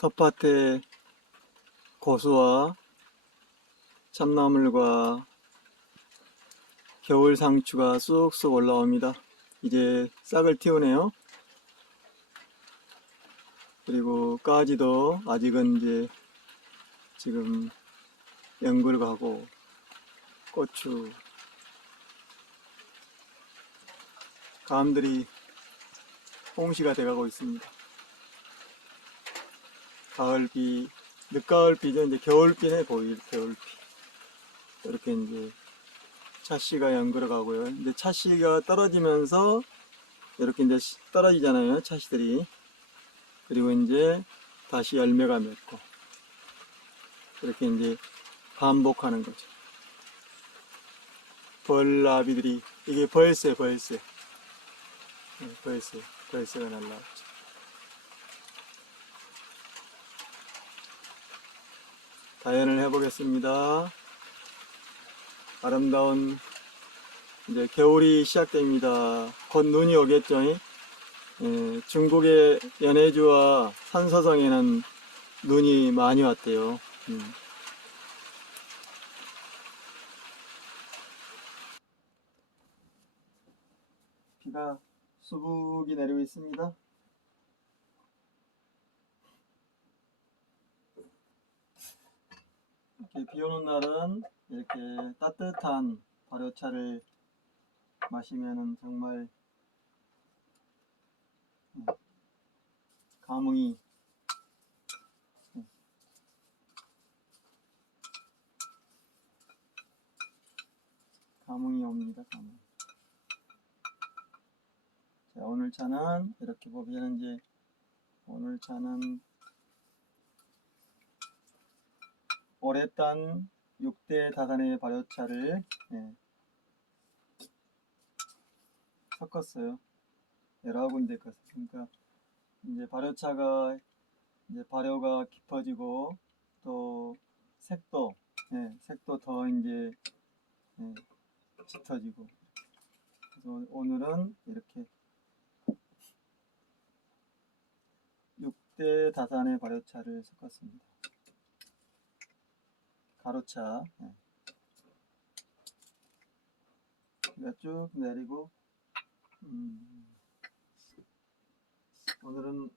텃밭에 고수와 참나물과 겨울 상추가 쑥쑥 올라옵니다. 이제 싹을 틔우네요. 그리고 가지도 아직은 이제 지금 연글 가고 고추, 감들이 홍시가 돼가고 있습니다. 가을비, 늦가을비죠. 이제 겨울비네 보일 겨울비. 이렇게 이제 차씨가 연글어 가고요. 이제 차씨가 떨어지면서 이렇게 이제 떨어지잖아요. 차씨들이. 그리고 이제 다시 열매가 맺고 이렇게 이제 반복하는 거죠. 벌나비들이 이게 벌새. 네, 벌새가 날라왔죠. 자연을 해보겠습니다. 아름다운 이제 겨울이 시작됩니다. 곧 눈이 오겠죠. 중국의 연해주와 산서성에는 눈이 많이 왔대요. 비가 수북이 내리고 있습니다. 이렇게 비 오는 날은 이렇게 따뜻한 발효차를 마시면은 정말 감흥이 옵니다. 감흥. 자, 오늘 차는 이렇게 보면 이제 오늘 차는 올해 딴 6대 다산의 발효차를 섞었어요. 여러 군데 그러니까 이제 발효차가 이제 발효가 깊어지고 또 색도 더 이제 짙어지고. 그래서 오늘은 이렇게 6대 다산의 발효차를 섞었습니다. 가루차. 비가 쭉 내리고 오늘은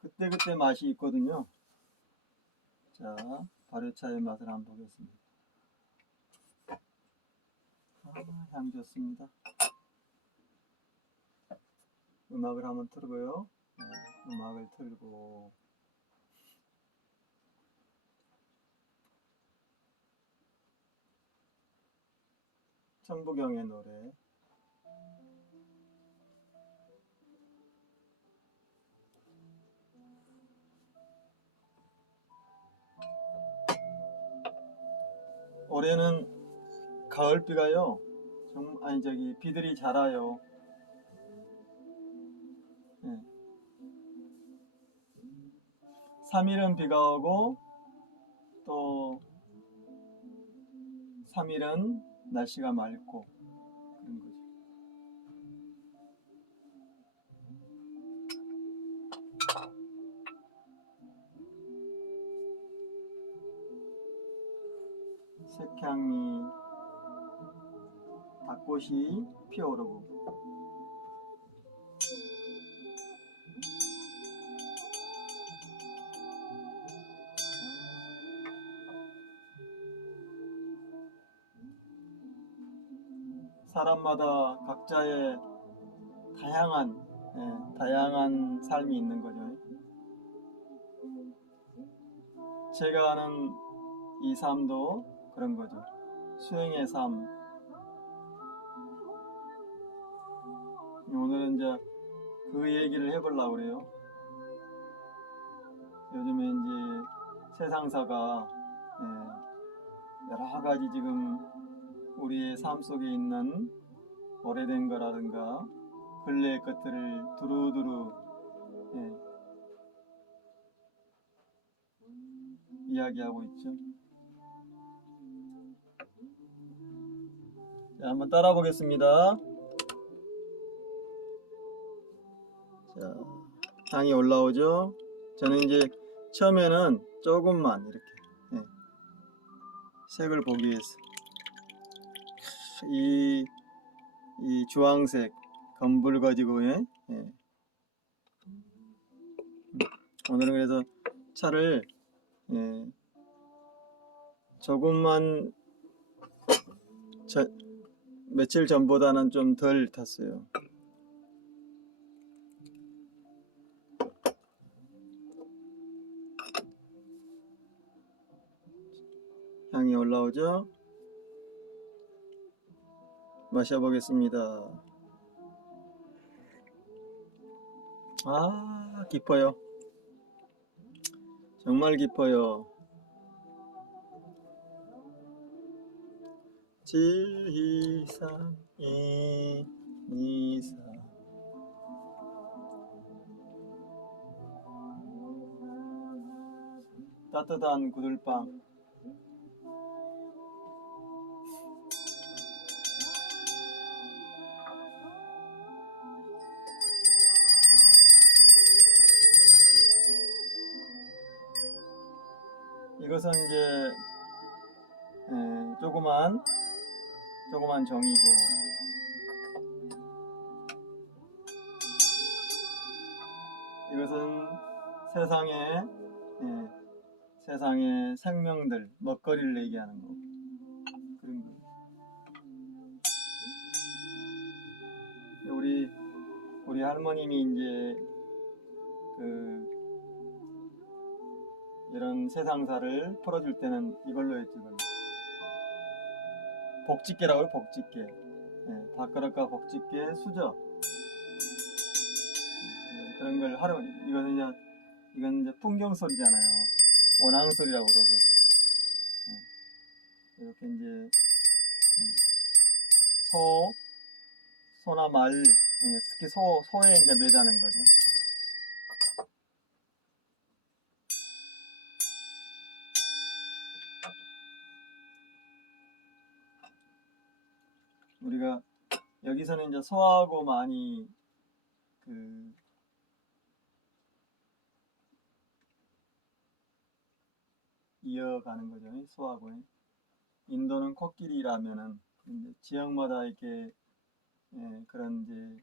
그때그때 맛이 있거든요. 자, 발효차의 맛을 한번 보겠습니다. 향 좋습니다. 음악을 한번 틀고요. 음악을 틀고 천부경의 노래. 올해는 가을비가요. 비들이 잘 와요. 3일은 비가 오고 또 3일은 날씨가 맑고 그런 거죠. 색향이 벚꽃이 피어오르고 사람마다 각자의 다양한 삶이 있는 거죠. 제가 아는 이 삶도 그런 거죠. 수행의 삶. 오늘은 이제 그 얘기를 해보려고 그래요. 요즘에 이제 세상사가 여러 가지 지금 우리의 삶 속에 있는 오래된 거라든가 근래의 것들을 두루두루 이야기하고 있죠. 자, 한번 따라 보겠습니다. 자, 향이 올라오죠. 저는 이제 처음에는 조금만 이렇게 색을 보기 위해서 이 주황색 검붉어지고 오늘은 그래서 차를 조금만 며칠 전보다는 좀 덜 탔어요. 향이 올라오죠? 마셔보겠습니다. 아, 깊어요. 정말 깊어요. 지희상 이니사 따뜻한 구들빵. 이것은 이제 조그만 종이고, 이것은 세상의 생명들, 먹거리를 얘기하는 거고, 그런 거. 우리 할머님이 이제 이런 세상사를 풀어줄 때는 이걸로 했지. 복집게라고요, 복집게. 밥그릇과 복집게, 수저. 그런 걸 하러, 이건 이제 풍경 소리잖아요. 원앙 소리라고 그러고. 이렇게 이제 소나 말, 특히 소에 이제 매다는 거죠. 우리가 여기서는 이제 소하고 많이 이어가는 거죠. 소하고. 인도는 코끼리라면은 이제 지역마다 이렇게 그런 이제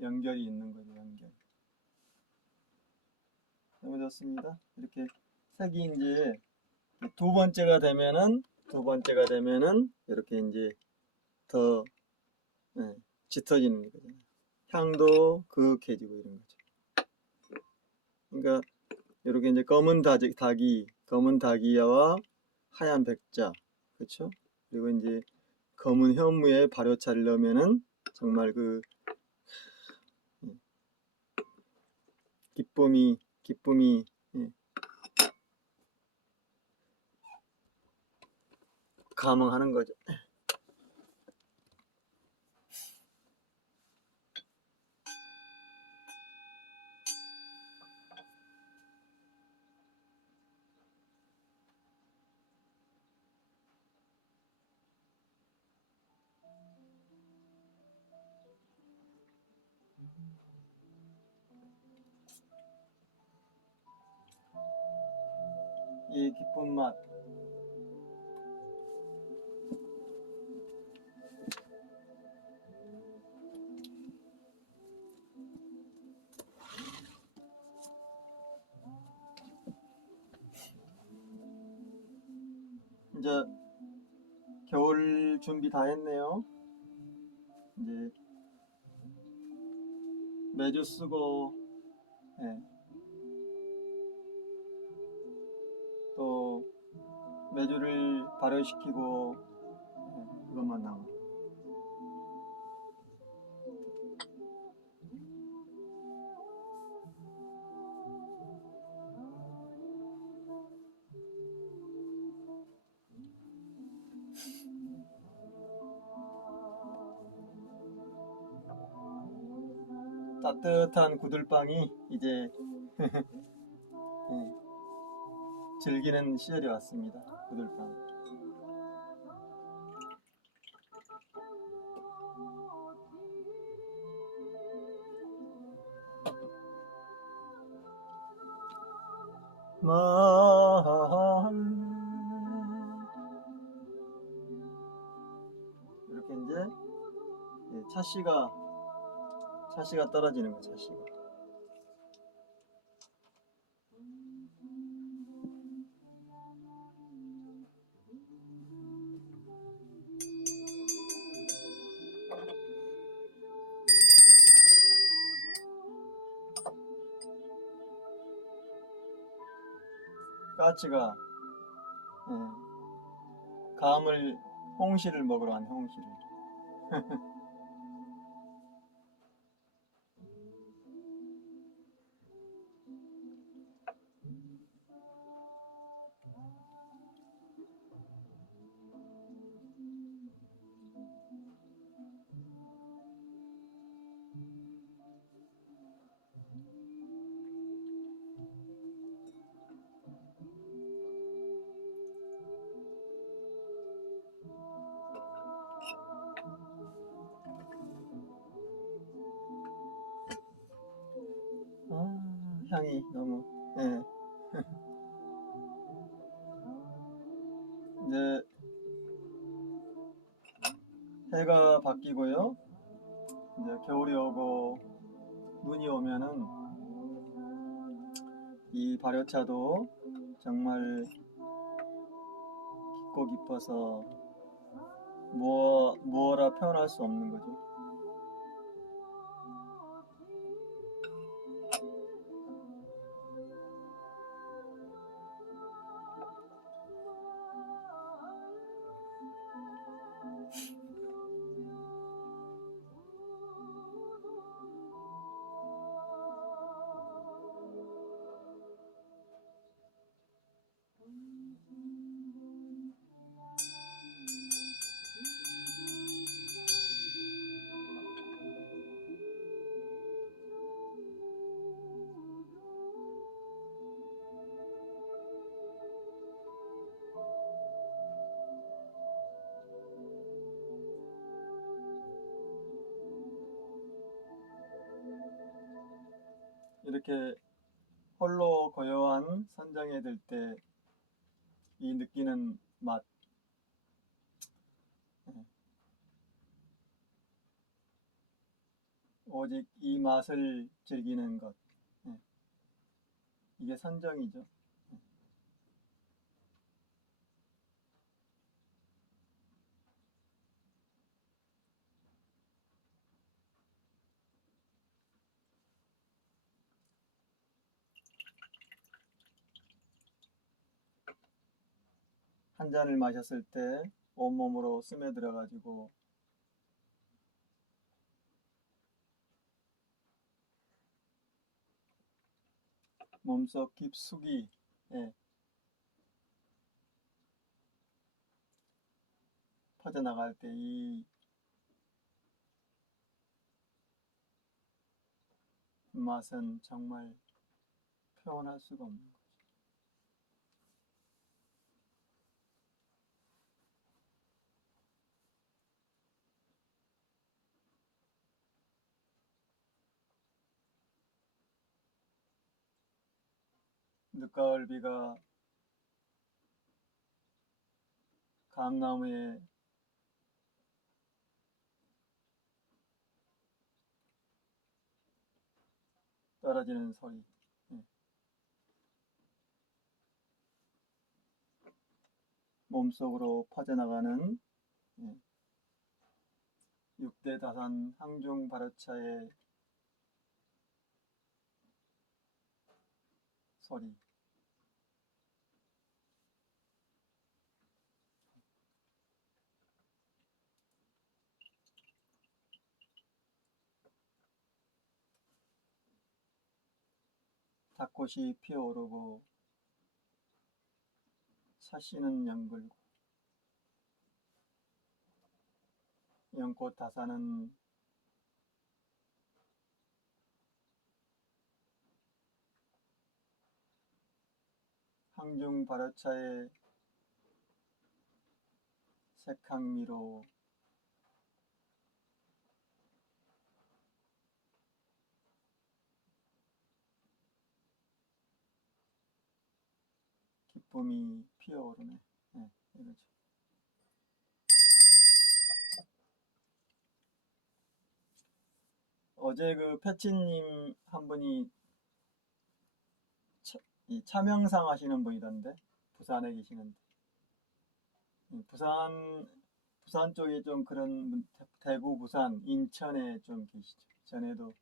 연결이 있는 거죠. 연결. 너무 좋습니다. 이렇게 색이 이제 두 번째가 되면은 이렇게 이제 더 짙어지는 거죠. 향도 그윽해지고 이런 거죠. 그러니까 이렇게 이제 검은 다기야와 하얀 백자, 그렇죠? 그리고 이제 검은 현무에 발효차를 넣으면은 정말 기쁨이 감흥하는 거죠. 이 기쁜 맛. 이제 겨울 준비 다 했네요. 이제 매주 쓰고 또 매주를 발효시키고 그것만 남아. 따뜻한 구들빵이 이제 즐기는 시절이 왔습니다. 구들빵. 말래. 이렇게 이제 차씨가 떨어지는 거, 차씨가. 까치가 감을 홍시를 먹으러 간 홍시를. 향이 너무. 이제 해가 바뀌고요. 이제 겨울이 오고 눈이 오면은 이 발효차도 정말 깊고 깊어서 무어라 표현할 수 없는 거죠. 이렇게 홀로 고요한 선정에 들 때 이 느끼는 맛, 오직 이 맛을 즐기는 것, 이게 선정이죠. 한 잔을 마셨을 때 온몸으로 스며들어 가지고 몸속 깊숙이 퍼져나갈 때 이 맛은 정말 표현할 수가 없는 거죠. 늦가을 비가 감나무에 떨어지는 소리, 몸속으로 퍼져나가는 6대 다산 항중 발효차의 소리. 닭꽃이 피어오르고 차씨는 연글고 연꽃 다산은 항중 발효차의 색향미로 기쁨이 피어오르네. 네, 이거죠. 어제 그 패치님 한 분이 이 차명상 하시는 분이던데, 부산에 계시는데. 부산 쪽에 좀 그런 대구, 부산, 인천에 좀 계시죠. 전에도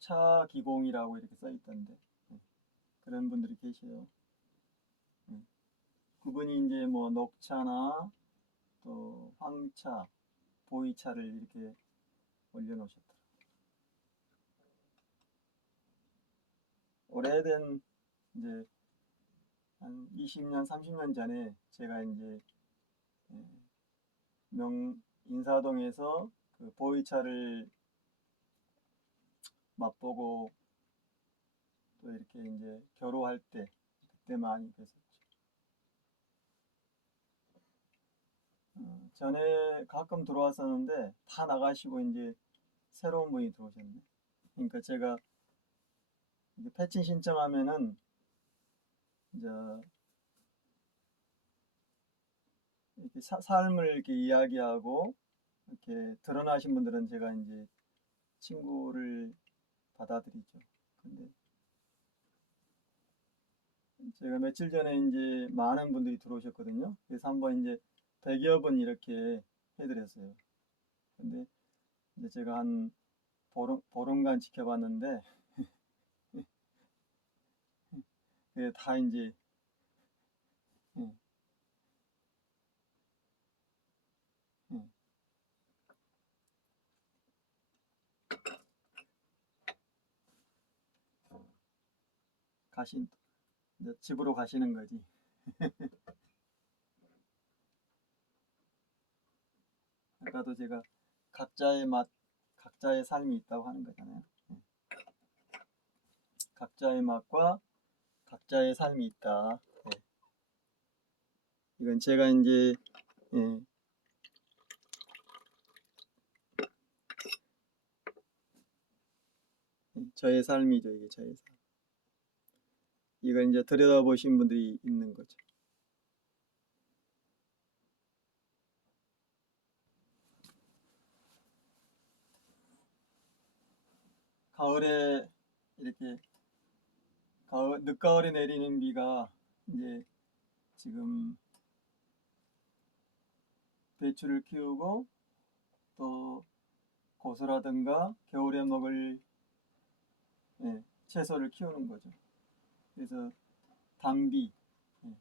차기공이라고 이렇게 써 있던데, 그런 분들이 계세요. 그분이 이제 뭐 녹차나 또 황차, 보이차를 이렇게 올려놓으셨더라고요. 오래된 이제 한 20년, 30년 전에 제가 이제 예, 인사동에서 그 보이차를 맛보고 또 이렇게 이제 결호할 때 그때 많이 뵀었죠. 전에 가끔 들어왔었는데 다 나가시고 이제 새로운 분이 들어오셨네. 그러니까 제가 이제 패친 신청하면은 이제 이렇게 삶을 이렇게 이야기하고 이렇게 드러나신 분들은 제가 이제 친구를 받아들이죠. 근데 제가 며칠 전에 이제 많은 분들이 들어오셨거든요. 그래서 한번 이제 100여 분 이렇게 해드렸어요. 근데 이제 제가 한 보름간 지켜봤는데 그게 다 이제 예, 예, 가신 이제 집으로 가시는 거지. 아까도 제가 각자의 맛, 각자의 삶이 있다고 하는 거잖아요. 각자의 맛과 각자의 삶이 있다. 예. 이건 제가 이제 예, 저의 삶이죠. 이게 저의 삶. 이걸 이제 들여다보신 분들이 있는 거죠. 가을에 이렇게 늦가을에 내리는 비가 이제 지금 배추를 키우고 또 고소라든가 겨울에 먹을 채소를 키우는 거죠. 그래서 단비, 예,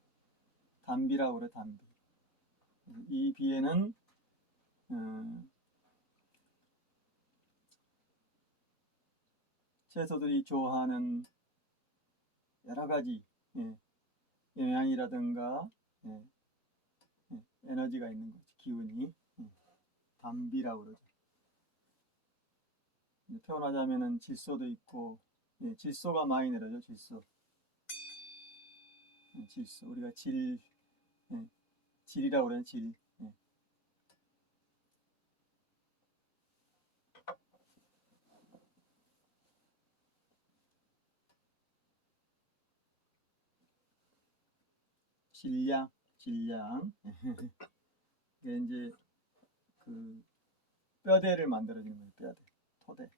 단비라고 그래 단비. 이 비에는 어, 채소들이 좋아하는 여러 가지 예, 영양이라든가 예, 에너지가 있는 거죠. 기운이 단비라고 그러죠. 표현하자면은 질소도 있고 질소가 많이 내려져 질소. 질소 우리가 예, 질이라고 그래요. 질. 예. 질량. 이게 이제 그 뼈대를 만들어주는 거예요. 뼈대, 토대.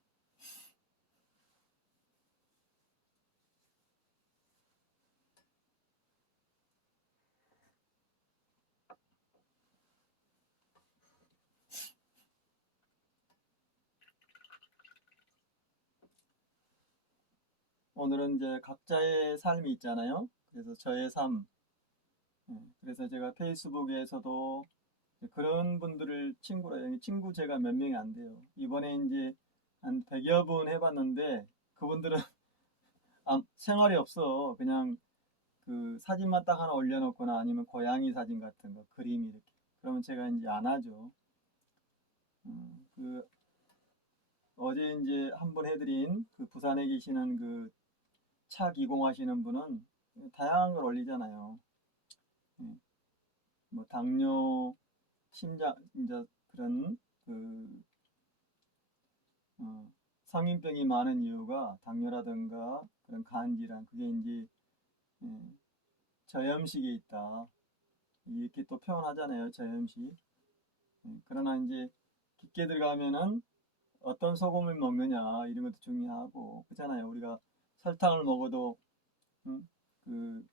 오늘은 이제 각자의 삶이 있잖아요. 그래서 저의 삶. 그래서 제가 페이스북에서도 그런 분들을 친구로 해요. 친구 제가 몇 명이 안 돼요. 이번에 이제 한 100여 분 해봤는데 그분들은 생활이 없어. 그냥 그 사진만 딱 하나 올려놓거나 아니면 고양이 사진 같은 거, 그림 이렇게. 그러면 제가 이제 안 하죠. 그 어제 이제 한 번 해드린 그 부산에 계시는 그 차 기공하시는 분은 다양한 걸 올리잖아요. 예, 뭐 당뇨, 심장 이제 그런 그 어, 성인병이 많은 이유가 당뇨라든가 그런 간 질환, 그게 이제 예, 저염식에 있다. 이렇게 또 표현하잖아요, 저염식. 그러나 이제 깊게 들어가면은 어떤 소금을 먹느냐 이런 것도 중요하고 그렇잖아요. 우리가 설탕을 먹어도 그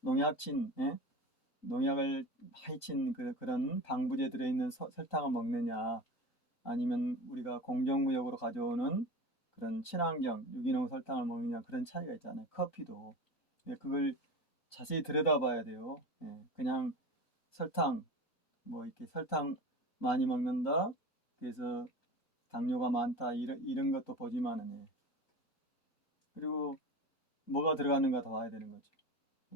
농약친 농약을 많이 친 그런 방부제 들어있는 설탕을 먹느냐 아니면 우리가 공정무역으로 가져오는 그런 친환경 유기농 설탕을 먹느냐 그런 차이가 있잖아요. 커피도 그걸 자세히 들여다봐야 돼요. 그냥 설탕 뭐 이렇게 설탕 많이 먹는다 그래서 당뇨가 많다 이런 것도 보지만은 그리고 뭐가 들어가는가 더 봐야 되는 거죠.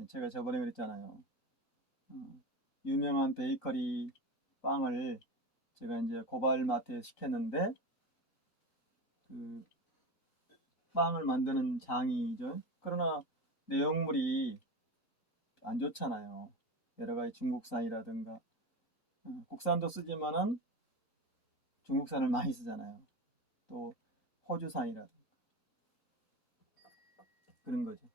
제가 저번에 그랬잖아요. 유명한 베이커리 빵을 제가 이제 고발마트에 시켰는데 그 빵을 만드는 장이죠. 그러나 내용물이 안 좋잖아요. 여러 가지 중국산이라든가 국산도 쓰지만은 중국산을 많이 쓰잖아요. 또 호주산이라든가 그런 거죠.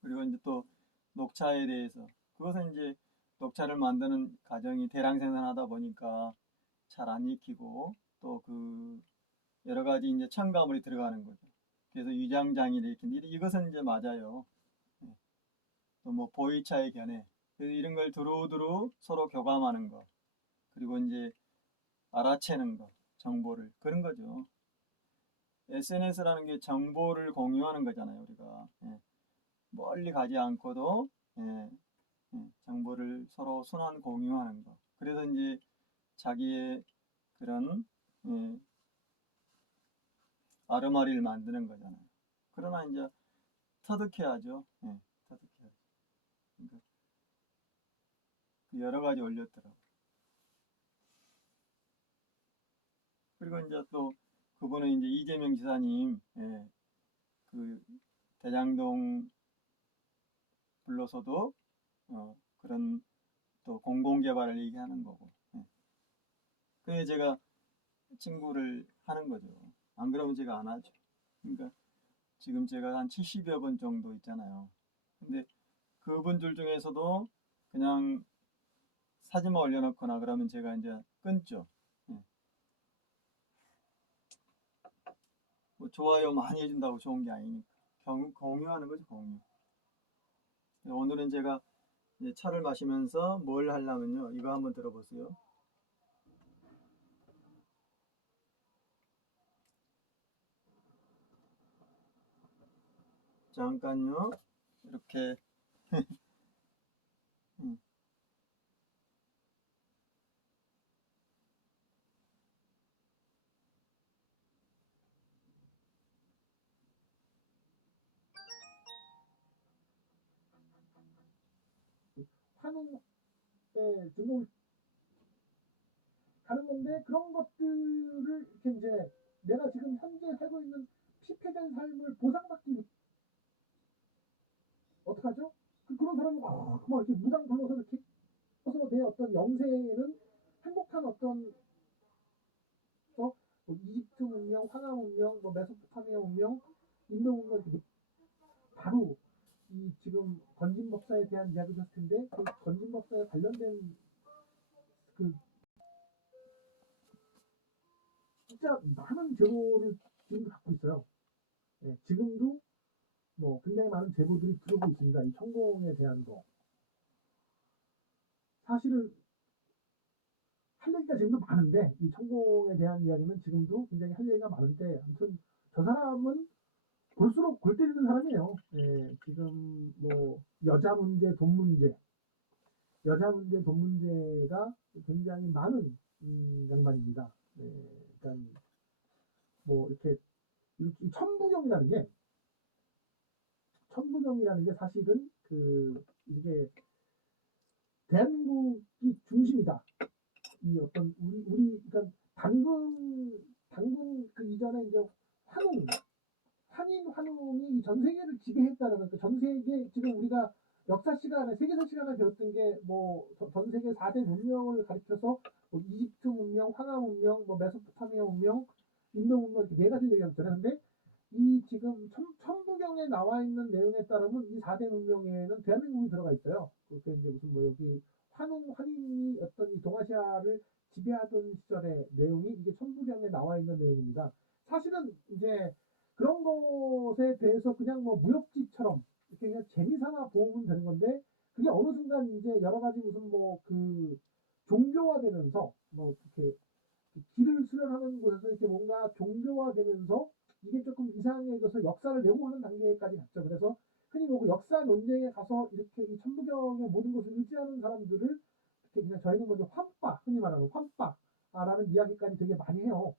그리고 이제 또 녹차에 대해서 그것은 이제 녹차를 만드는 과정이 대량 생산하다 보니까 잘 안 익히고 또 그 여러 가지 이제 첨가물이 들어가는 거죠. 그래서 위장장애 일으킨 이것은 이제 맞아요. 또 뭐 보이차의 견해 이런 걸 두루두루 서로 교감하는 거 그리고 이제 알아채는 거 정보를 그런 거죠. SNS라는 게 정보를 공유하는 거잖아요. 우리가 멀리 가지 않고도 정보를 서로 순환 공유하는 거. 그래서 이제 자기의 그런 아르마리를 만드는 거잖아요. 그러나 이제 터득해야죠. 터득해야죠. 그러니까 그 여러 가지 올렸더라고요. 그리고 이제 또 그분은 이제 이재명 지사님 그 대장동 불러서도 그런 또 공공개발을 얘기하는 거고. 그게 제가 친구를 하는 거죠. 안 그러면 제가 안 하죠. 그러니까 지금 제가 한 70여 번 정도 있잖아요. 근데 그분들 중에서도 그냥 사진만 올려놓거나 그러면 제가 이제 끊죠. 뭐 좋아요 많이 해준다고 좋은 게 아니니까. 공유하는 거죠, 공유. 오늘은 제가 이제 차를 마시면서 뭘 하려면요. 이거 한번 들어보세요. 잠깐요. 이렇게 하는 등록을 가는 건데 그런 것들을 이렇게 이제 내가 지금 현재 살고 있는 피폐된 삶을 보상받기 위해 어떡하죠? 그런 사람은 막 이렇게 무당 불러서 이렇게 해서 내 어떤 영세에는 행복한 어떤 뭐 이집트 문명, 화나 문명, 뭐 메소포타미아 문명, 인도 문명 이렇게 바로 이 지금 건진 법사에 대한 이야기를 했을 텐데 그 건진 법사에 관련된 그 진짜 많은 제보를 지금 갖고 있어요. 지금도 뭐 굉장히 많은 제보들이 들어오고 있습니다. 이 천공에 대한 거. 사실은 할 얘기가 지금도 많은데 이 천공에 대한 이야기는 지금도 굉장히 할 얘기가 많은데 아무튼 저 사람은 볼수록 골 때리는 사람이에요. 지금 뭐 여자 문제, 돈 문제, 돈 문제가 굉장히 많은 양반입니다. 그러니까 뭐 이렇게 이 천부경이라는 게 사실은 이게 대한민국이 중심이다. 이 어떤 우리 그러니까 단군 그 이전에 이제 한인 환웅이 전 세계를 지배했다라는 전 세계 지금 우리가 역사 시간에 세계사 시간에 배웠던 게 뭐 전 세계 4대 문명을 가리켜서 뭐 이집트 문명, 황하 문명, 뭐 메소포타미아 문명, 인도 문명 이렇게 네 가지 얘기가 있잖아요. 근데 이 지금 천부경에 나와 있는 내용에 따르면 이 4대 문명에는 대한민국이 들어가 있어요. 그때 이제 무슨 뭐 여기 환웅이 어떤 이 동아시아를 지배하던 시절의 내용이 이게 천부경에 나와 있는 내용입니다. 사실은 이제 그런 것에 대해서 그냥 뭐 무협지처럼 이렇게 그냥 재미삼아 보면 되는 건데 그게 어느 순간 이제 여러 가지 무슨 뭐 그 종교화되면서 뭐 이렇게 길을 수련하는 곳에서 이렇게 뭔가 종교화되면서 이게 조금 이상해져서 역사를 왜곡하는 단계까지 갔죠. 그래서 흔히 뭐 역사 논쟁에 가서 이렇게 이 천부경의 모든 것을 의지하는 사람들을 이렇게 그냥 저희는 먼저 환빠, 흔히 말하는 환빠라는 이야기까지 되게 많이 해요.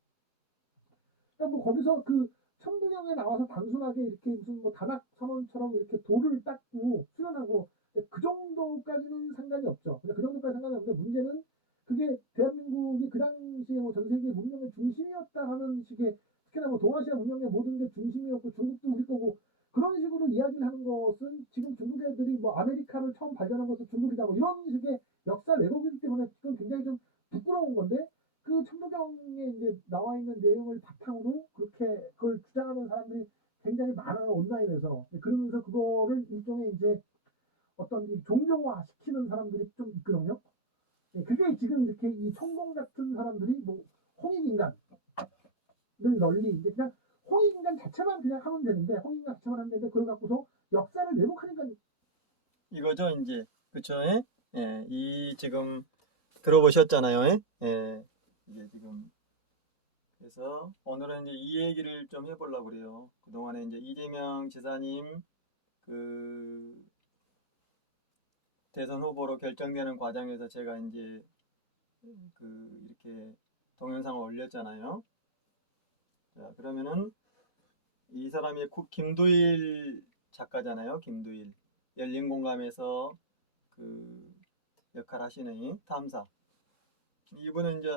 그러니까 뭐 거기서 그 천부경에 나와서 단순하게 이렇게 무슨 뭐 단학 선언처럼 이렇게 돌을 닦고 수련하고 그 정도까지는 상관이 없죠. 근데 그 정도까지 상관이 없는데 문제는 그게 대한민국이 그 당시에 뭐 전 세계 문명의 중심이었다 하는 식의 특히나 뭐 동아시아 문명의 모든 게 중심이었고 중국도 우리 거고 그런 식으로 이야기를 하는 것은 지금 중국 애들이 뭐 아메리카를 처음 발견한 것도 중국이다 뭐 이런 식의 역사 왜곡이기 때문에 그건 굉장히 좀 부끄러운 건데 그 천부경에 이제 나와 있는 내용을 바탕으로 그렇게 그걸 주장하는 사람들이 굉장히 많아요 온라인에서. 그러면서 그거를 일종의 이제 어떤 이 종교화 시키는 사람들이 좀 있거든요. 그게 지금 이렇게 이 천공 같은 사람들이 뭐 홍익인간을 널리 이제 그냥 홍익인간 자체만 그냥 하면 되는데 홍익인간 자체만 하면 되는데 그걸 갖고서 역사를 왜곡하니까 이거죠, 이제. 그쵸? 예? 예, 이 지금 들어보셨잖아요. 예? 예, 이게 지금 그래서 오늘은 이제 이 얘기를 좀 해보려고 그래요. 그동안에 이제 이재명 지사님 그 대선 후보로 결정되는 과정에서 제가 이제 그 이렇게 동영상을 올렸잖아요. 자, 그러면은 이 사람이 김두일 작가잖아요. 김두일. 열린공감에서 그 역할 하시는 이 탐사. 이분은 이제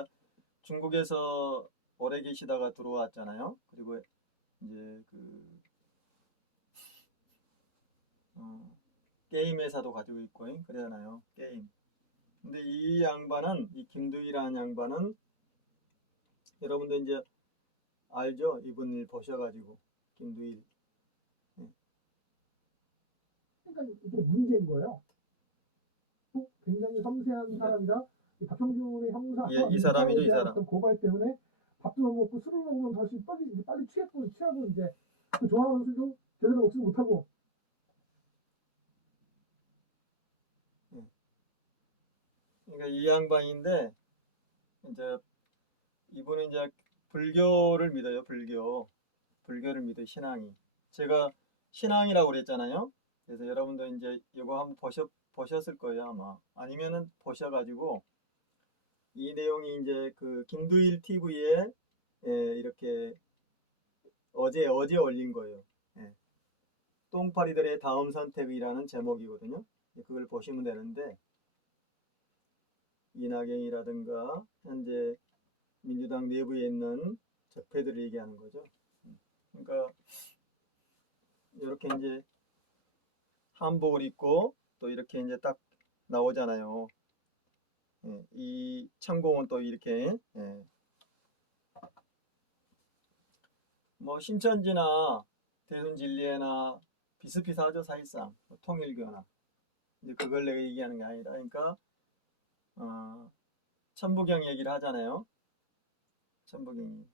중국에서 오래 계시다가 들어왔잖아요. 그리고 이제 그 어, 게임 회사도 가지고 있고 그러잖아요. 게임. 근데 이 양반은 이 김두일이라는 양반은 여러분들 이제 알죠? 이분을 보셔가지고 김두일. 예, 그러니까 이게 문제인 거예요. 또 굉장히 섬세한 그러니까 사람이라 이 박형준의 형사 예, 이 형사에 사람이죠, 이 대한 사람. 어떤 고발 때문에 밥도 못 먹고 술을 먹으면 다시 빨리 취하고 이제 그 좋아하는 술도 제대로 먹지 못하고 예. 그러니까 이 양반인데 이제 이분은 이제 불교를 믿어요, 불교. 불교를 믿어요, 신앙이. 제가 신앙이라고 그랬잖아요. 그래서 여러분도 이제 이거 한번 보셨을 거예요, 아마. 아니면은 보셔가지고 이 내용이 이제 그 김두일 TV에 이렇게 어제 올린 거예요. 예. 똥파리들의 다음 선택이라는 제목이거든요. 그걸 보시면 되는데 이낙연이라든가 현재 민주당 내부에 있는 적폐들을 얘기하는 거죠. 그러니까 이렇게 이제 한복을 입고 또 이렇게 이제 딱 나오잖아요. 예, 이 천공은 또 이렇게 뭐 신천지나 대순진리회나 비슷비슷하죠 사실상 뭐 통일교나. 근데 그걸 내가 얘기하는 게 아니라 그러니까 천부경 얘기를 하잖아요. 천부경이.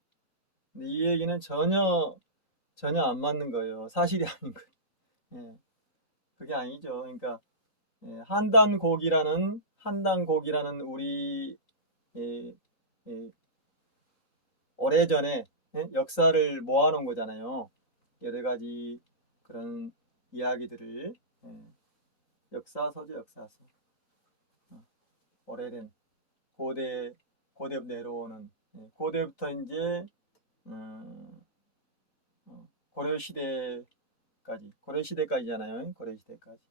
근데 이 얘기는 전혀 안 맞는 거예요. 사실이 아닌 거예요. 예, 그게 아니죠. 그러니까 한단곡이라는 우리 예, 예, 오래전에 역사를 모아놓은 거잖아요. 여러 가지 그런 이야기들을 역사서죠, 역사서. 오래된 고대 내려오는 고대부터 이제 음, 고려 시대까지잖아요. 고려 시대까지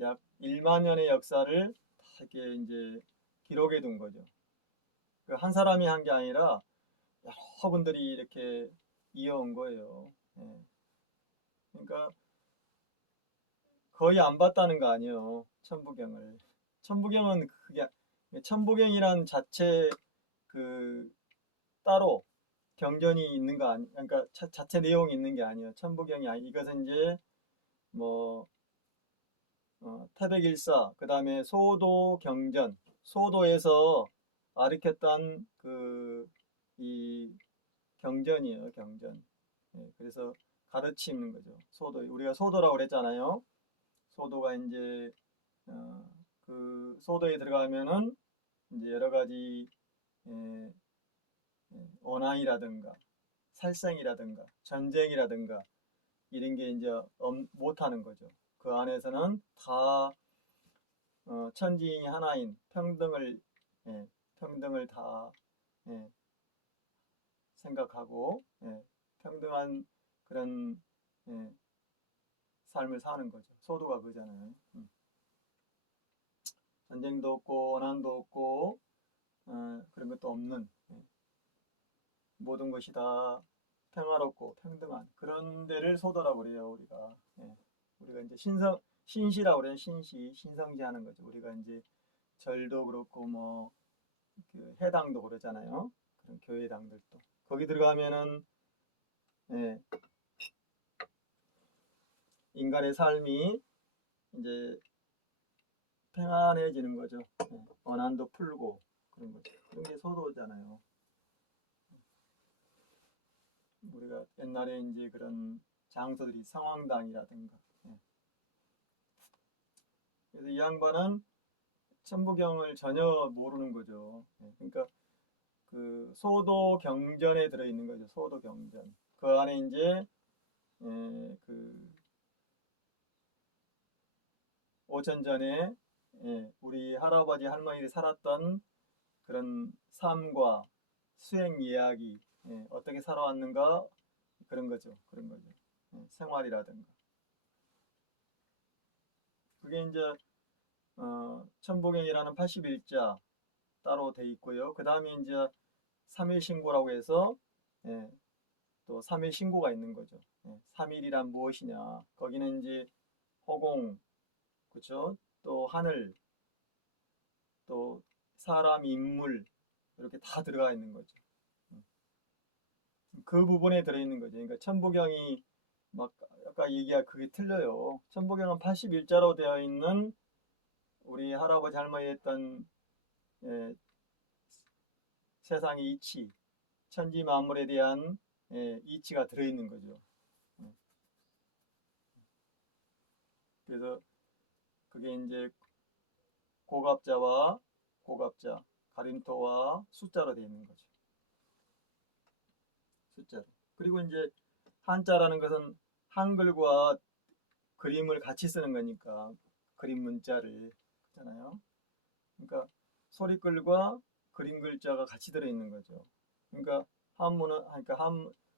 약 1만 년의 역사를 다 이렇게 이제 기록해 둔 거죠. 한 사람이 한 게 아니라 여러 분들이 이렇게 이어온 거예요. 그러니까 거의 안 봤다는 거 아니에요. 천부경을. 천부경은 그게 천부경이란 자체 그 따로 경전이 있는 거 아니, 그러니까 자체 내용이 있는 게 아니에요. 천부경이 아니, 이것은 이제 뭐 태백일사, 그 다음에 소도 경전, 소도에서 아르켰던 그 이 경전이에요, 경전. 예, 그래서 가르치는 거죠. 소도. 우리가 소도라고 그랬잖아요. 소도가 이제 그 소도에 들어가면은 이제 여러 가지 예, 원한이라든가 살생이라든가 전쟁이라든가 이런 게 이제 못하는 거죠. 그 안에서는 다 천지인이 하나인 평등을 예, 평등을 다 예, 생각하고 평등한 그런 예, 삶을 사는 거죠. 소도가 그잖아요. 전쟁도 없고 원한도 없고 그런 것도 없는 모든 것이 다 평화롭고 평등한 그런 데를 소도라고 그래요. 우리가 이제 신시라고 그래요. 신성지하는 거죠. 우리가 이제 절도 그렇고 뭐 그 해당도 그러잖아요. 그런 교회당들도 거기 들어가면은 예, 인간의 삶이 이제 평안해지는 거죠. 원한도 풀고 그런 거죠. 그런 게 소도잖아요. 우리가 옛날에 이제 그런 장소들이 성황당이라든가. 그래서 이 양반은 천부경을 전혀 모르는 거죠. 그러니까 그 소도 경전에 들어 있는 거죠. 소도 경전. 그 안에 이제 그 5천 전에 우리 할아버지 할머니들이 살았던 그런 삶과 수행 이야기, 어떻게 살아왔는가 그런 거죠. 그런 거죠. 생활이라든가. 그게 이제 천부경이라는 81자 따로 돼 있고요. 그 다음에 이제 3일 신고라고 해서 또 3일 신고가 있는 거죠. 3일이란 무엇이냐? 거기는 이제 허공, 그렇죠? 또 하늘, 또 사람, 인물 이렇게 다 들어가 있는 거죠. 그 부분에 들어 있는 거죠. 그러니까 천부경이 막 아까 얘기가 그게 틀려요. 천부경은 81자로 되어 있는 우리 할아버지 할머니 했던 예, 세상의 이치, 천지 만물에 대한 이치가 들어 있는 거죠. 예. 그래서 그게 이제 고갑자와 고갑자, 가림토와 숫자로 되어 있는 거죠. 숫자로. 그리고 이제 한자라는 것은 한글과 그림을 같이 쓰는 거니까 그림 문자를 있잖아요. 그러니까 소리글과 그림 글자가 같이 들어 있는 거죠. 그러니까 한문은 그러니까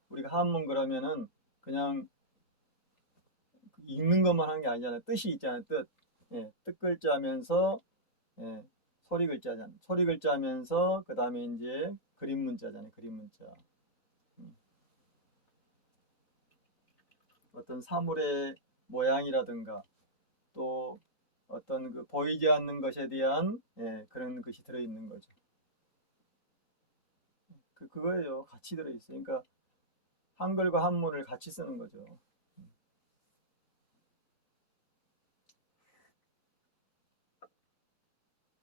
우리가 한문 그러면은 그냥 읽는 것만 한 게 아니잖아요. 뜻이 있잖아요. 뜻. 뜻 글자면서 소리 글자잖아요. 소리 글자면서 그 다음에 이제 그림 문자잖아요. 그림 문자. 음. 어떤 사물의 모양이라든가 또 어떤 그 보이지 않는 것에 대한 그런 것이 들어있는 거죠. 그거예요. 같이 들어있어요. 그러니까 한글과 한문을 같이 쓰는 거죠.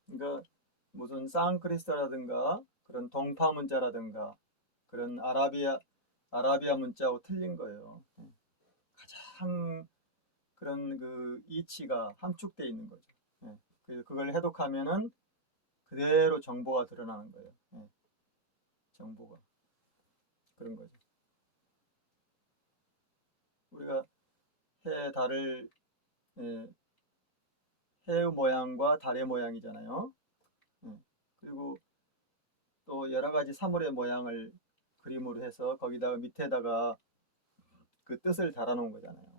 그러니까 무슨 산크리스트라든가 그런 동파 문자라든가 그런 아라비아 문자하고 틀린 거예요. 가장 그런 그 이치가 함축되어 있는 거죠. 그래서 그걸 해독하면은 그대로 정보가 드러나는 거예요. 정보가 그런 거죠. 우리가 달을 예, 해의 모양과 달의 모양이잖아요. 그리고 또 여러 가지 사물의 모양을 그림으로 해서 거기다가 밑에다가 그 뜻을 달아놓은 거잖아요.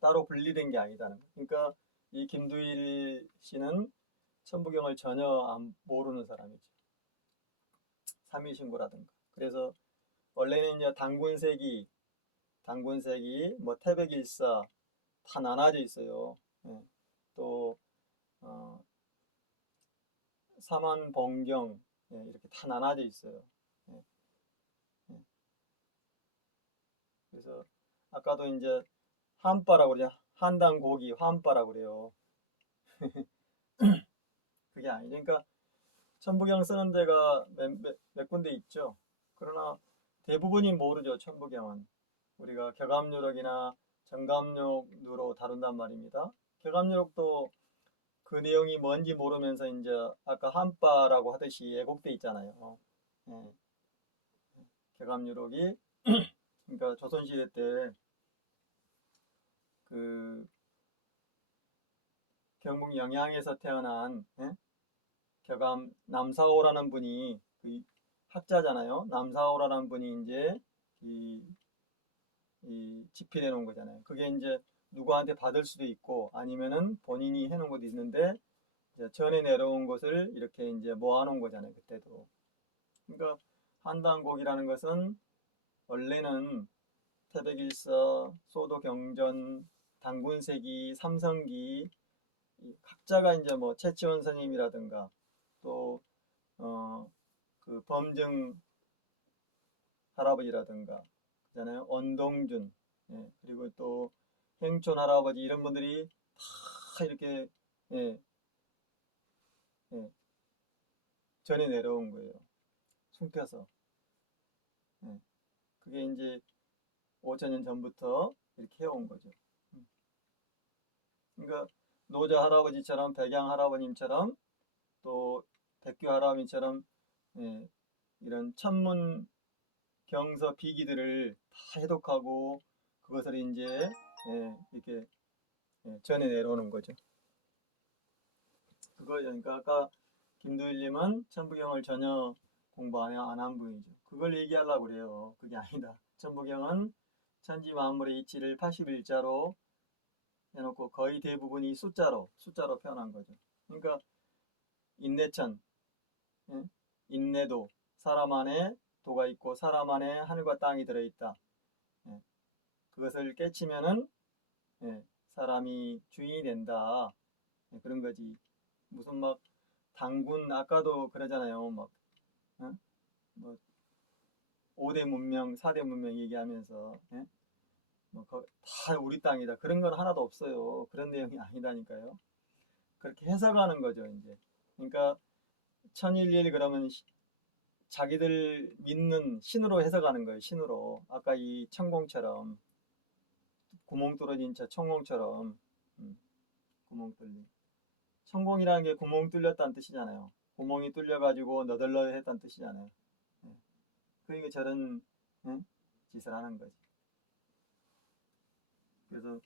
따로 분리된 게 아니다는 거. 그러니까 이 김두일 씨는 천부경을 전혀 모르는 사람이죠. 삼일신고라든가. 그래서 원래는 이제 당군세기, 뭐 태백일사, 다 나눠져 있어요. 예. 또 사만 번경, 예, 이렇게 다 나눠져 있어요. 예. 예. 그래서 아까도 이제 한바라고 그러죠. 한당 고기 한바라고 그래요. 그게 아니죠. 그러니까 천부경 쓰는 데가 몇 군데 있죠. 그러나 대부분이 모르죠. 천부경은 우리가 격암유력이나 정감육으로 다룬단 말입니다. 격암유력도 그 내용이 뭔지 모르면서 이제 아까 한바라고 하듯이 왜곡돼 있잖아요. 예. 격암유력이 그러니까 조선시대 때 그 경북 영양에서 태어난, 예? 격암 남사오라는 분이 그 학자잖아요. 남사오라는 분이 이제 이, 이 집필해 놓은 거잖아요. 그게 이제 누구한테 받을 수도 있고 아니면은 본인이 해 놓은 것도 있는데 이제 전에 내려온 것을 이렇게 이제 모아 놓은 거잖아요. 그때도. 그러니까 한당곡이라는 것은 원래는 태백일서, 소도경전, 당군세기, 삼성기 각자가 이제 뭐 최치원 스님이라든가 또 그 범증 할아버지라든가 그잖아요. 언동준, 예, 그리고 또 행촌 할아버지 이런 분들이 다 이렇게, 예, 예, 전해 내려온 거예요. 숨겨서. 예, 그게 이제 5천년 전부터 이렇게 해온 거죠. 음. 그러니까 노자 할아버지처럼 백양 할아버님처럼 또 백교 할아버지처럼, 예, 이런 천문 경서 비기들을 다 해독하고 그것을 이제, 예, 이렇게, 예, 전해 내려오는 거죠. 그거 그러니까 아까 김도일님은 천부경을 전혀 공부 안 한 분이죠. 그걸 얘기하려고 그래요. 그게 아니다. 천부경은 천지 만물의 이치를 81자로 해놓고 거의 대부분이 숫자로 표현한 거죠. 그러니까 인내천, 예? 인내도, 사람 안에 도가 있고 사람 안에 하늘과 땅이 들어있다. 예. 그것을 깨치면은, 예, 사람이 주인이 된다. 예, 그런 거지. 무슨 막 당군 아까도 그러잖아요. 막, 어? 뭐 5대 문명, 4대 문명 얘기하면서, 예? 다 우리 땅이다. 그런 건 하나도 없어요. 그런 내용이 아니다니까요. 그렇게 해석하는 거죠, 이제. 그러니까 천일일 그러면 자기들 믿는 신으로 해석하는 거예요. 신으로. 아까 이 천공처럼 구멍 뚫어진 저 천공처럼, 구멍 뚫린. 천공이라는 게 구멍 뚫렸다는 뜻이잖아요. 구멍이 뚫려가지고 너덜너덜 했다는 뜻이잖아요. 예. 그러니까 저런, 예? 짓을 하는 거지. 그래서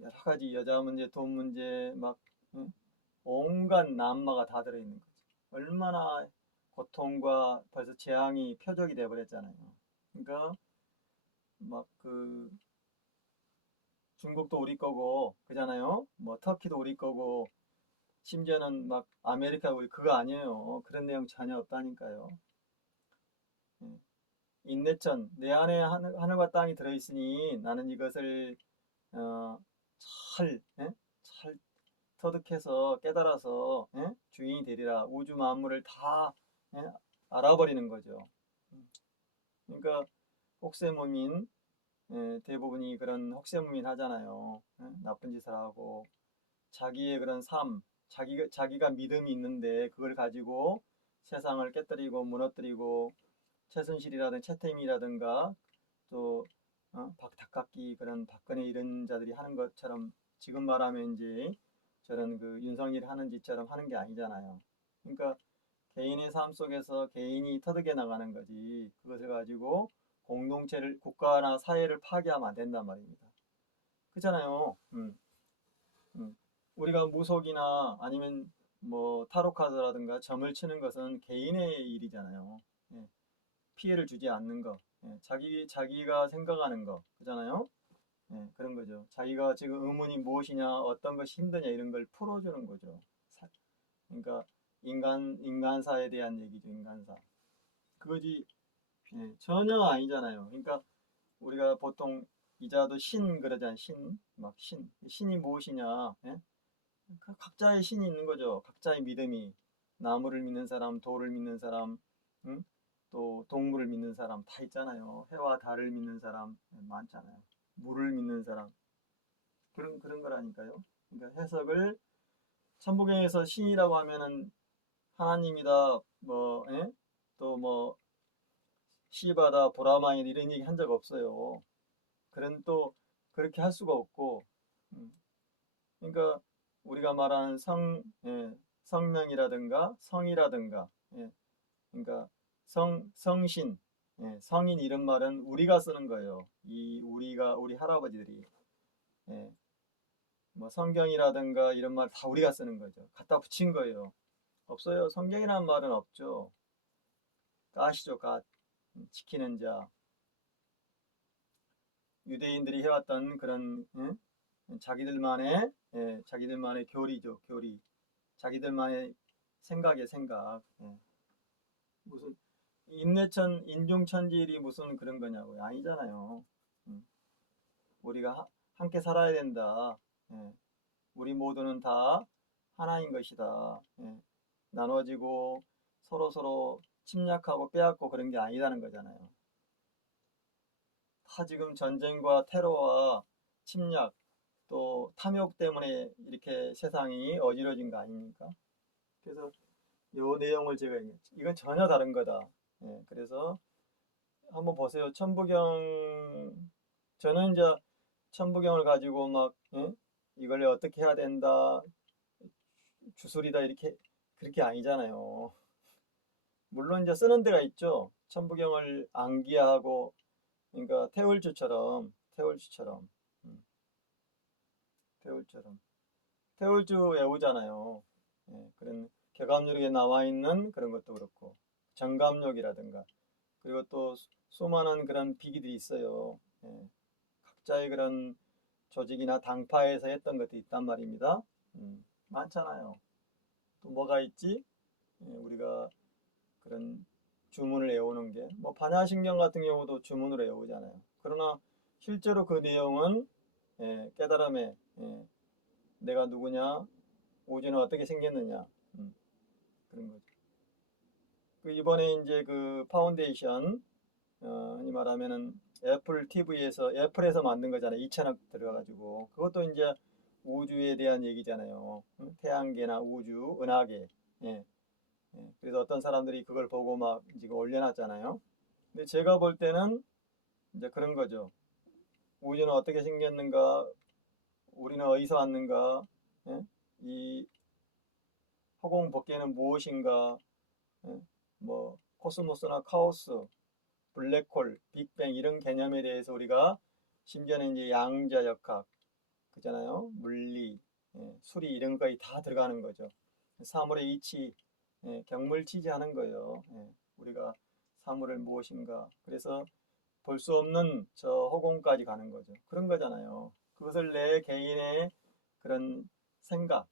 여러 가지 여자 문제, 돈 문제, 막, 예? 온갖 난마가 다 들어있는 거지. 얼마나 고통과 벌써 재앙이 표적이 돼버렸잖아요. 그러니까 막 그 중국도 우리 거고 그잖아요. 뭐 터키도 우리 거고 심지어는 막 아메리카 우리 그거 아니에요. 그런 내용 전혀 없다니까요. 예. 인내천 내 안에 하늘과 땅이 들어있으니 나는 이것을 어, 잘, 예? 잘 터득해서 깨달아서, 예? 주인이 되리라 우주 만물을 다, 예? 알아버리는 거죠. 그러니까 혹세무민, 예, 대부분이 그런 혹세무민 하잖아요. 예? 나쁜 짓을 하고 자기의 그런 삶, 자기가 믿음이 있는데 그걸 가지고 세상을 깨뜨리고 무너뜨리고 최순실이라든가 최태민이라든가 또 박탁각기 그런 박근혜 이런 자들이 하는 것처럼 지금 말하면 이제 저런 그 윤석열이 하는 짓처럼 하는 게 아니잖아요. 그러니까 개인의 삶 속에서 개인이 터득해 나가는 거지 그것을 가지고 공동체를 국가나 사회를 파괴하면 안 된단 말입니다. 그렇잖아요. 음. 우리가 무속이나 아니면 뭐 타로 카드라든가 점을 치는 것은 개인의 일이잖아요. 예. 피해를 주지 않는 거, 예, 자기가 생각하는 거, 그잖아요. 예, 그런 거죠. 자기가 지금 의문이 무엇이냐, 어떤 것이 힘드냐 이런 걸 풀어주는 거죠. 그러니까 인간사에 대한 얘기죠, 인간사. 그거지, 예, 전혀 아니잖아요. 그러니까 우리가 보통 이자도 신 그러잖아요. 신, 막 신. 신이 무엇이냐? 예? 각자의 신이 있는 거죠. 각자의 믿음이. 나무를 믿는 사람, 돌을 믿는 사람, 응? 또 동물을 믿는 사람 다 있잖아요. 해와 달을 믿는 사람 많잖아요. 물을 믿는 사람. 그런 거라니까요. 그러니까 해석을 천부경에서 신이라고 하면은 하나님이다, 뭐, 예? 또 뭐, 시바다, 보라마인 이런 얘기 한 적 없어요. 그런 또 그렇게 할 수가 없고, 음. 그러니까 우리가 말하는 예, 성명이라든가 성이라든가, 예, 그러니까 성신, 예, 성인 이런 말은 우리가 쓰는 거예요. 우리 할아버지들이, 예, 뭐 성경이라든가 이런 말 다 우리가 쓰는 거죠. 갖다 붙인 거예요. 없어요. 성경이라는 말은 없죠. 가시죠, 가. 지키는 자. 유대인들이 해왔던 그런, 자기들만의, 자기들만의 교리죠, 교리. 자기들만의 생각이에요, 생각. 예. 무슨 인중천지일이 무슨 그런 거냐고요. 아니잖아요. 음. 우리가 함께 살아야 된다. 예. 우리 모두는 다 하나인 것이다. 예. 나눠지고 서로 침략하고 빼앗고 그런 게 아니라는 거잖아요. 다 지금 전쟁과 테러와 침략 또 탐욕 때문에 이렇게 세상이 어지러진 거 아닙니까? 그래서 요 내용을 제가 이건 전혀 다른 거다. 예, 그래서 한번 보세요. 천부경 저는 이제 천부경을 가지고 막 예? 이걸 어떻게 해야 된다 주술이다 이렇게 그렇게 아니잖아요. 물론 이제 쓰는 데가 있죠. 천부경을 암기하고 그러니까 태울주처럼 음, 태울처럼 태울주 외우잖아요. 예, 그런 격암유력에 나와 있는 그런 것도 그렇고 정감력이라든가 그리고 또 수많은 그런 비기들이 있어요. 예, 각자의 그런 조직이나 당파에서 했던 것도 있단 말입니다. 많잖아요. 또 뭐가 있지? 예, 우리가 그런 주문을 외우는 게, 뭐 반야신경 같은 경우도 주문으로 외우잖아요. 그러나 실제로 그 내용은 깨달음에 내가 누구냐, 우주는 어떻게 생겼느냐 그런 거죠. 그 이번에 이제 그 파운데이션 이 말하면은 애플에서 만든 거잖아요. 2천억 들어가가지고 그것도 이제 우주에 대한 얘기잖아요. 응? 태양계나 우주, 은하계. 예. 그래서 어떤 사람들이 그걸 보고 막 지금 올려놨잖아요. 근데 제가 볼 때는 이제 그런 거죠. 우주는 어떻게 생겼는가, 우리는 어디서 왔는가, 예? 이 허공 밖에는 무엇인가, 예? 뭐 코스모스나 카오스, 블랙홀, 빅뱅 이런 개념에 대해서 우리가 심지어는 이제 양자역학, 그잖아요. 물리, 수리 이런 거에 다 들어가는 거죠. 사물의 이치, 경물치지하는 거예요. 우리가 사물을 무엇인가. 그래서 볼 수 없는 저 허공까지 가는 거죠. 그런 거잖아요. 그것을 내 개인의 그런 생각,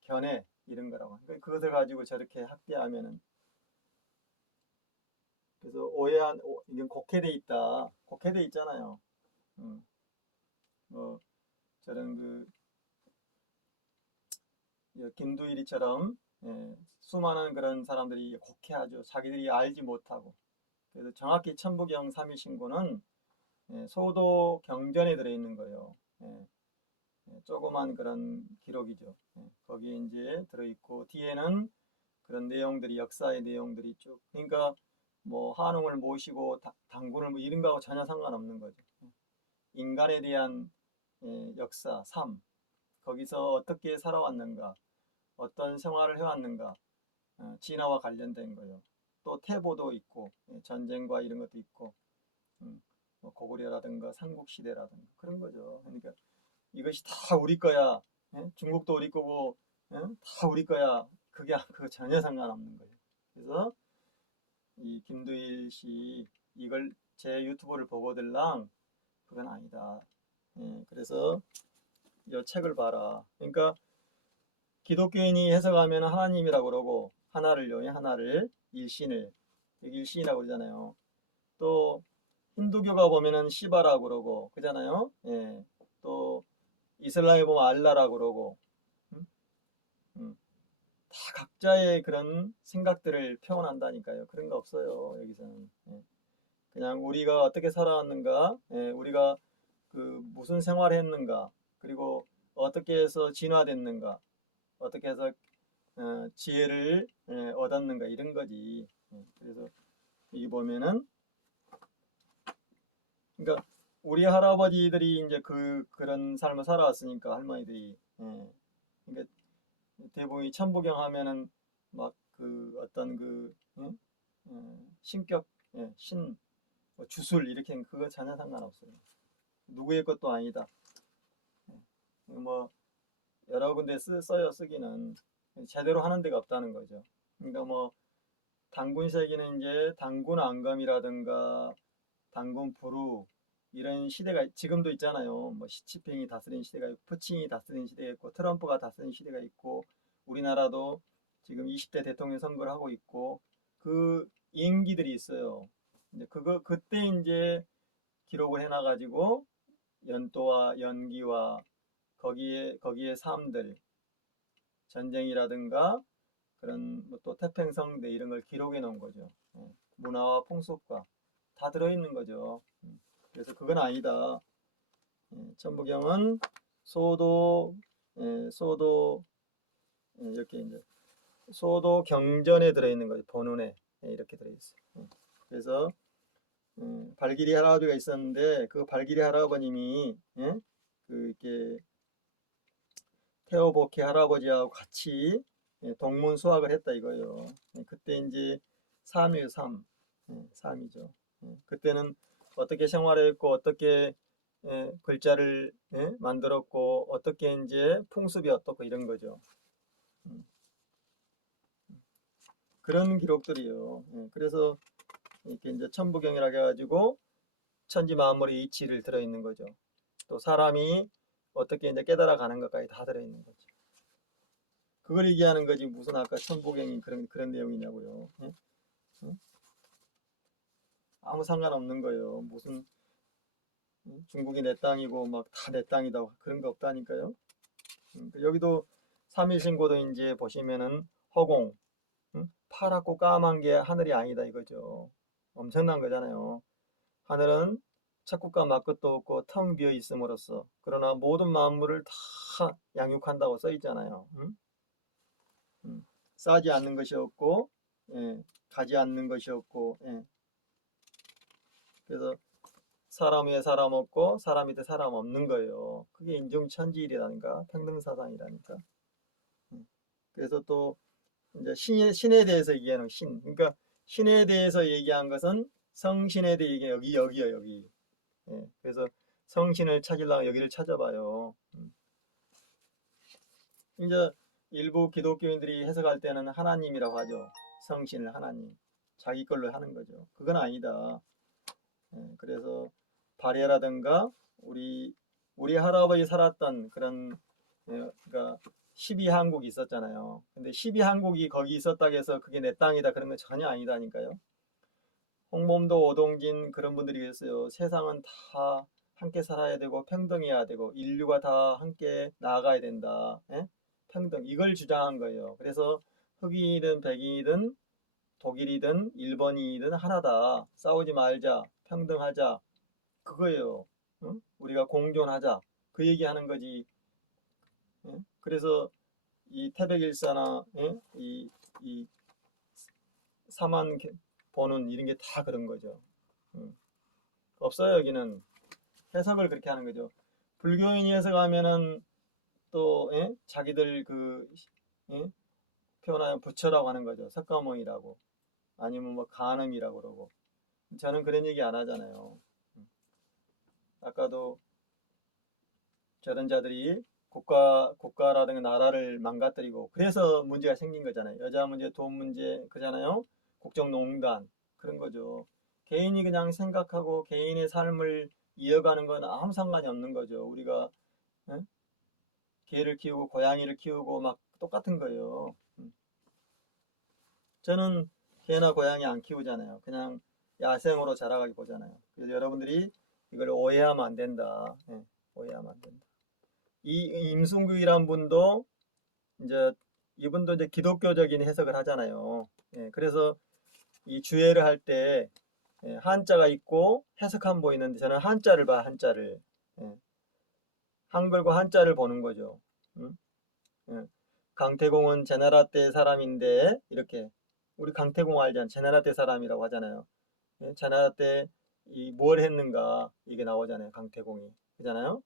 견해 이런 거라고. 그것을 가지고 저렇게 학대하면은 그래서 이건 곡해돼 있다. 곡해돼 있잖아요. 음, 뭐 저런 김두일이처럼 수많은 그런 사람들이 곡해하죠. 자기들이 알지 못하고. 그래서 정확히 천부경 삼일신고는 소도 경전에 들어있는 거예요. 조그만 그런 기록이죠. 거기에 이제 들어있고 뒤에는 그런 내용들이 역사의 내용들이 쭉. 그러니까 뭐 한웅을 모시고 당군을 뭐 이런 거하고 전혀 상관없는 거죠. 인간에 대한 역사, 삶, 거기서 어떻게 살아왔는가, 어떤 생활을 해왔는가, 진화와 관련된 거예요. 또 태보도 있고 전쟁과 이런 것도 있고 뭐 고구려라든가 삼국시대라든가 그런 거죠. 그러니까 이것이 다 우리 거야. 중국도 우리 거고 다 우리 거야. 그거 전혀 상관없는 거예요. 그래서 이 김두일 씨 이걸 제 유튜브를 보고들랑 그건 아니다. 그래서 이 책을 봐라. 그러니까 기독교인이 해석하면 하나님이라고 그러고 하나를요, 하나를 일신을 일신이라고 그러잖아요. 또 힌두교가 보면은 시바라고 그러고 그잖아요. 예. 또 이슬람에 보면 알라라고 그러고 음? 음. 다 각자의 그런 생각들을 표현한다니까요. 그런 거 없어요. 여기서는. 예. 그냥 우리가 어떻게 살아왔는가, 예. 우리가 그 무슨 생활을 했는가, 그리고 어떻게 해서 진화됐는가, 어떻게 해서 지혜를 얻었는가 이런 거지. 예. 그래서 여기 보면은 그러니까 우리 할아버지들이 이제 그런 삶을 살아왔으니까 할머니들이 그러니까 대부분 이 천부경 하면은 막 그 어떤 그 신격 신 뭐 주술 이렇게 그거 전혀 상관없어요. 누구의 것도 아니다. 뭐 여러 군데 써요 쓰기는 제대로 하는 데가 없다는 거죠. 그러니까 뭐 단군세기는 이제 단군 앙금이라든가 단군 부루 이런 시대가 지금도 있잖아요. 뭐 시치핑이 다스린 시대가 있고 푸친이 다스린 시대가 있고 트럼프가 다스린 시대가 있고 우리나라도 지금 20대 대통령 선거를 하고 있고 그 임기들이 있어요. 이제 그때 이제 기록을 해놔가지고 연도와 연기와 거기에 삶들 전쟁이라든가 그런 뭐또 태평성대 이런 걸 기록해 놓은 거죠. 문화와 풍속과 다 들어있는 거죠. 그래서 그건 아니다. 천부경은 소도, 소도, 이렇게 이제, 소도 경전에 들어있는 거죠. 본운에. 이렇게 들어있어요. 그래서, 발길이 할아버지가 있었는데, 그 발길이 할아버님이, 이렇게, 태오복희 할아버지하고 같이 동문 수학을 했다 이거예요. 그때 이제 3이에요, 3. 3이죠. 그때는 어떻게 생활했고, 어떻게 글자를 만들었고 어떻게 이제 풍습이 어떻고 이런 거죠. 음, 그런 기록들이요. 그래서 이렇게 이제 천부경이라고 해가지고 천지 만물의 이치를 들어있는 거죠. 또 사람이 어떻게 이제 깨달아 가는 것까지 다 들어있는 거죠. 그걸 얘기하는 거지 무슨 아까 천부경이 그런 내용이냐고요. 아무 상관없는 거예요. 무슨 중국이 내 땅이고 막 다 내 땅이다 그런 거 없다니까요. 여기도 삼일신고도 이제 보시면은 허공 파랗고 까만 게 하늘이 아니다 이거죠. 엄청난 거잖아요. 하늘은 착국과 막것도 없고 텅 비어 있음으로써 그러나 모든 만물을 다 양육한다고 써 있잖아요. 싸지 않는 것이 없고 가지 않는 것이 없고 그래서 사람 위에 사람 없고 사람 밑에 사람 없는 거예요. 그게 인종천지일이라니까 평등사상이라니까. 그래서 또 이제 신에 대해서 얘기하는 신. 그러니까 신에 대해서 얘기한 것은 성신에 대해 얘기 여기요 여기. 그래서 성신을 찾으려고 여기를 찾아봐요. 이제 일부 기독교인들이 해석할 때는 하나님이라고 하죠. 성신을 하나님. 자기 걸로 하는 거죠. 그건 아니다. 그래서 발해라든가 우리 할아버지 살았던 그런 그러니까 12한국이 있었잖아요. 근데 12한국이 거기 있었다고 해서 그게 내 땅이다 그런 건 전혀 아니다니까요. 홍범도 오동진 그런 분들이 계셨어요. 세상은 다 함께 살아야 되고 평등해야 되고 인류가 다 함께 나아가야 된다. 평등 이걸 주장한 거예요. 그래서 흑인이든 백인이든 독일이든 일본이든 하나다. 싸우지 말자. 평등하자. 그거예요. 우리가 공존하자. 그 얘기하는 거지. 그래서 이 태백일사나 이 사만 보는 이런 게 다 그런 거죠. 없어요 여기는. 해석을 그렇게 하는 거죠. 불교인이 해석하면은 또 자기들 표현하면 부처라고 하는 거죠. 석가모니라고 아니면 뭐 간음이라고 그러고 저는 그런 얘기 안 하잖아요. 아까도 저런 자들이 국가라든가 나라를 망가뜨리고 그래서 문제가 생긴 거잖아요. 여자 문제, 돈 문제 그잖아요. 국정농단 그런 거죠. 개인이 그냥 생각하고 개인의 삶을 이어가는 건 아무 상관이 없는 거죠. 우리가 개를 키우고 고양이를 키우고 막 똑같은 거예요. 저는 개나 고양이 안 키우잖아요. 그냥 야생으로 자라가게 보잖아요. 그래서 여러분들이 이걸 오해하면 안 된다. 예, 오해하면 안 된다. 이 임순국이란 분도 이제 이분도 이제 기독교적인 해석을 하잖아요. 예, 그래서 이 주해를 할 때 한자가 있고 해석한 보이는데 저는 한자를 봐, 한자를. 예, 한글과 한자를 보는 거죠. 음? 예. 강태공은 제나라 때 사람인데 이렇게 우리 강태공 알잖아. 제나라 때 사람이라고 하잖아요. 예, 제나라 때 이 뭘 했는가 이게 나오잖아요. 강태공이 그잖아요.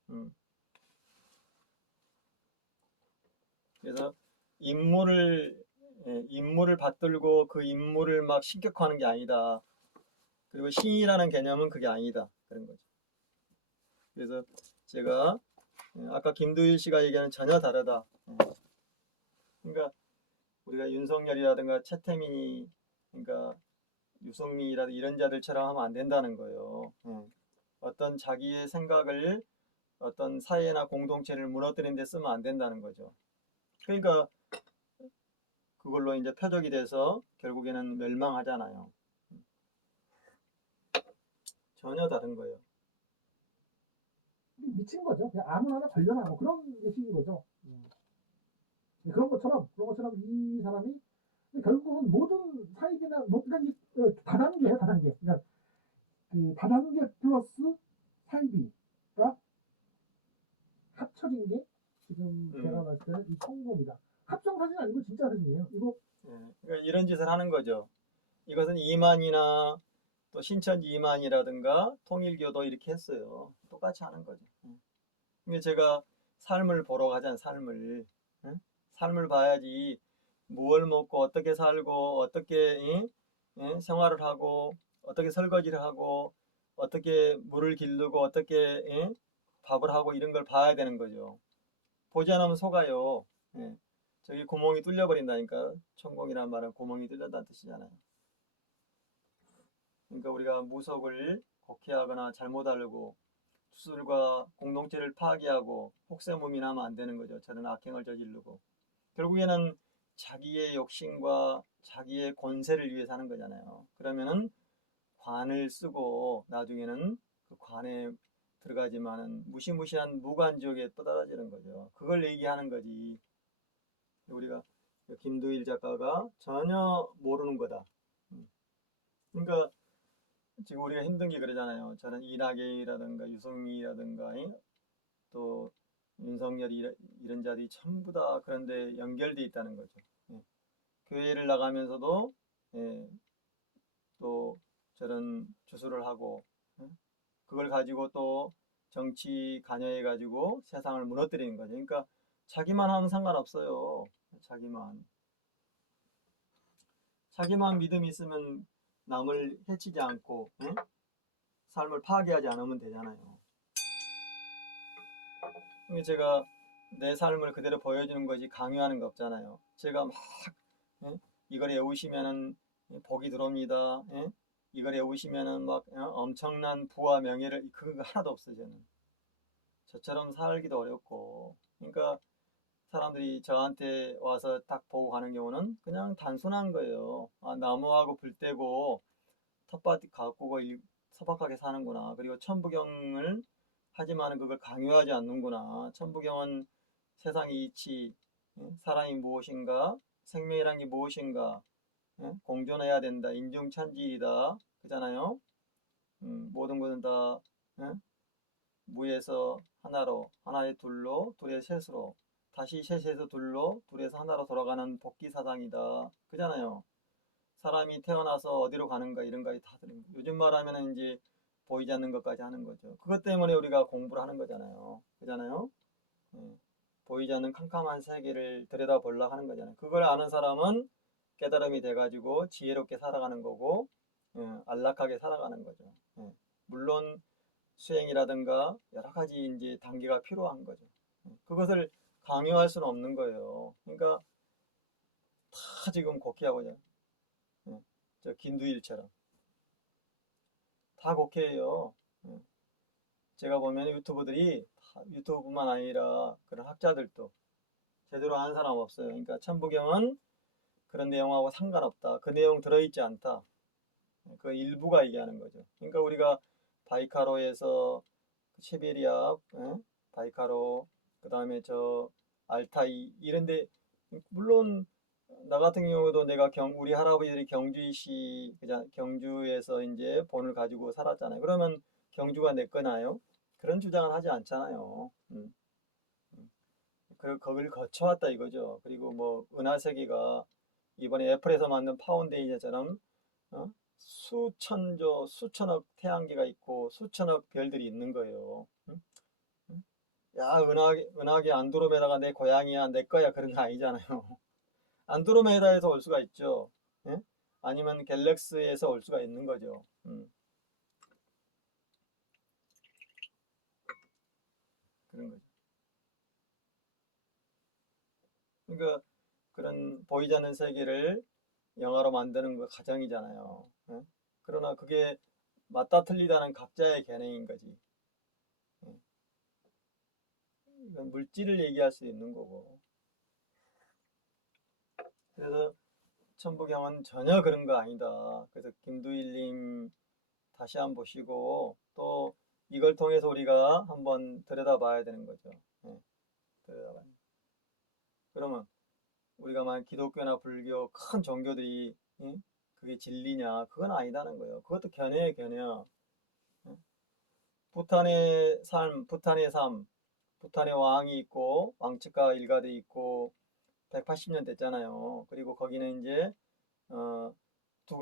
그래서 인물을 인물을 받들고 그 인물을 막 신격화하는 게 아니다. 그리고 신이라는 개념은 그게 아니다. 그런 거죠. 그래서 제가 아까 김두일 씨가 얘기하는 전혀 다르다. 그러니까 우리가 윤석열이라든가 최태민이 그러니까 유승민이라든가 이런 자들처럼 하면 안 된다는 거예요. 어떤 자기의 생각을 어떤 사회나 공동체를 무너뜨리는 데 쓰면 안 된다는 거죠. 그러니까 그걸로 이제 표적이 돼서 결국에는 멸망하잖아요. 전혀 다른 거예요. 미친 거죠. 그냥 아무나 걸려라 뭐 그런 식인 거죠. 그런 것처럼 이 사람이 결국은 모든 사입이나 뭐 그러니까 다단계예요, 다단계. 그러니까 그 다단계 플러스 사입이가 합쳐진 게 지금 제가 봤을 때는 이 청구입니다. 합성 사진 아니고 진짜 사진이에요. 이거 그러니까 이런 짓을 하는 거죠. 이것은 이만이나 또 신천지 이만이라든가 통일교도 이렇게 했어요. 똑같이 하는 거죠. 근데 제가 삶을 보러 가잖아요. 삶을. 삶을 봐야지 무엇을 먹고 어떻게 살고 어떻게 생활을 하고 어떻게 설거지를 하고 어떻게 물을 기르고 어떻게 밥을 하고 이런 걸 봐야 되는 거죠. 보지 않으면 속아요. 예. 저기 구멍이 뚫려버린다니까. 천공이라는 말은 구멍이 뚫렸다는 뜻이잖아요. 그러니까 우리가 무속을 곡해하거나 잘못 알고 수술과 공동체를 파괴하고 혹세무민하면 안 되는 거죠. 저는 악행을 저지르고 결국에는 자기의 욕심과 자기의 권세를 위해 사는 거잖아요. 그러면은 관을 쓰고 나중에는 그 관에 들어가지만은 무시무시한 무관지옥에 떠달아지는 거죠. 그걸 얘기하는 거지. 우리가 김두일 작가가 전혀 모르는 거다. 그러니까 지금 우리가 힘든 게 그러잖아요. 저는 이낙연이라든가 유승민이라든가 또 윤석열 이런 자들이 전부 다 그런데 연결돼 있다는 거죠. 예. 교회를 나가면서도 또 저런 주술을 하고 그걸 가지고 또 정치 관여해 가지고 세상을 무너뜨리는 거죠. 그러니까 자기만 하면 상관없어요. 자기만 믿음이 있으면 남을 해치지 않고 삶을 파괴하지 않으면 되잖아요. 제가 내 삶을 그대로 보여주는 것이 강요하는 거 없잖아요. 제가 막 이걸 외우시면은 복이 들어옵니다. 이걸 외우시면은 막 엄청난 부와 명예를 그거 하나도 없어요. 저는 저처럼 살기도 어렵고 그러니까 사람들이 저한테 와서 딱 보고 가는 경우는 그냥 단순한 거예요. 아, 나무하고 불 떼고 텃밭 가꾸고 소박하게 사는구나. 그리고 천부경을 하지만 그걸 강요하지 않는구나. 천부경은 세상의 이치, 사람이 무엇인가, 생명이란 게 무엇인가, 공존해야 된다. 인중천지이다. 그잖아요. 모든 것은 다 무에서 하나로, 하나의 둘로, 둘의 셋으로, 다시 셋에서 둘로, 둘에서 하나로 돌아가는 복귀사상이다. 그잖아요. 사람이 태어나서 어디로 가는가 이런 거에 다 들은 거예요. 요즘 말하면 이제 보이지 않는 것까지 하는 거죠. 그것 때문에 우리가 공부를 하는 거잖아요. 그잖아요. 보이지 않는 캄캄한 세계를 들여다보려고 하는 거잖아요. 그걸 아는 사람은 깨달음이 돼가지고 지혜롭게 살아가는 거고 안락하게 살아가는 거죠. 물론 수행이라든가 여러 가지 이제 단계가 필요한 거죠. 그것을 강요할 수는 없는 거예요. 그러니까 다 지금 곡해하고 저 김두일처럼 다 곡해해요. 제가 보면 유튜브들이 유튜브뿐만 아니라 그런 학자들도 제대로 아는 사람 없어요. 그러니까 천부경은 그런 내용하고 상관없다. 그 내용 들어있지 않다. 그 일부가 얘기하는 거죠. 그러니까 우리가 바이카로에서 시베리아, 바이카로, 그 다음에 저 알타이 이런데 물론 나 같은 경우도 내가 우리 할아버지들이 경주시 경주에서 이제 본을 가지고 살았잖아요. 그러면 경주가 내 거나요? 그런 주장을 하지 않잖아요. 거기를 거쳐왔다 이거죠. 그리고 뭐 은하세계가 이번에 애플에서 만든 파운데이션처럼 수천조, 수천억 태양계가 있고 수천억 별들이 있는 거예요. 응? 응? 야, 은하계 안드로메다가 내 고향이야, 내 거야 그런 거 아니잖아요. 안드로메다에서 올 수가 있죠. 예? 아니면 갤럭시에서 올 수가 있는 거죠. 그런 거죠. 그러니까 그런 보이지 않는 세계를 영화로 만드는 거 가정이잖아요. 예? 그러나 그게 맞다 틀리다는 각자의 견해인 거지. 예. 이건 물질을 얘기할 수 있는 거고. 그래서 천부경은 전혀 그런 거 아니다. 그래서 김두일님 다시 한번 보시고 또 이걸 통해서 우리가 한번 들여다봐야 되는 거죠. 예, 들여다봐야. 그러면 우리가 만 기독교나 불교 큰 종교들이 그게 진리냐? 그건 아니다는 거예요. 그것도 견해의 견해야. 예. 부탄의 삶, 부탄의 삶, 부탄의 왕이 있고 왕측과 일가들이 있고 180년 됐잖아요. 그리고 거기는 이제 어, 두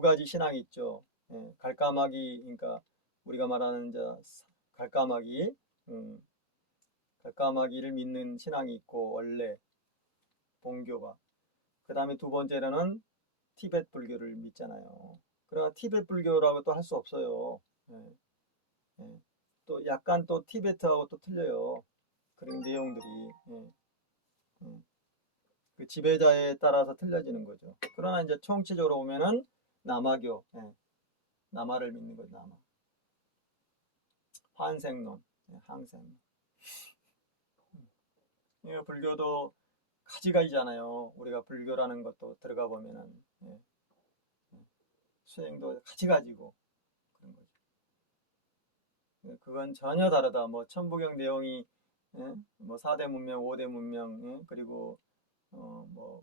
가지 신앙이 있죠. 예, 갈까마귀, 그러니까 우리가 말하는 갈까마귀, 음, 갈까마귀를 믿는 신앙이 있고 원래 본교가. 그 다음에 두 번째로는 티베트 불교를 믿잖아요. 그러나 티베트 불교라고 또 할 수 없어요. 예, 예. 또 약간 또 티베트하고 또 틀려요. 그런 내용들이. 예, 예. 그 지배자에 따라서 틀려지는 거죠. 그러나 이제 총체적으로 보면은 남아교, 남아를 믿는 거죠, 남아. 환생론, 항생론. 이 불교도 가지가지잖아요. 우리가 불교라는 것도 들어가 보면은 수행도 가지가지고 그런 거죠. 그건 전혀 다르다. 뭐 천부경 내용이 뭐 4대 문명, 5대 문명, 그리고 뭐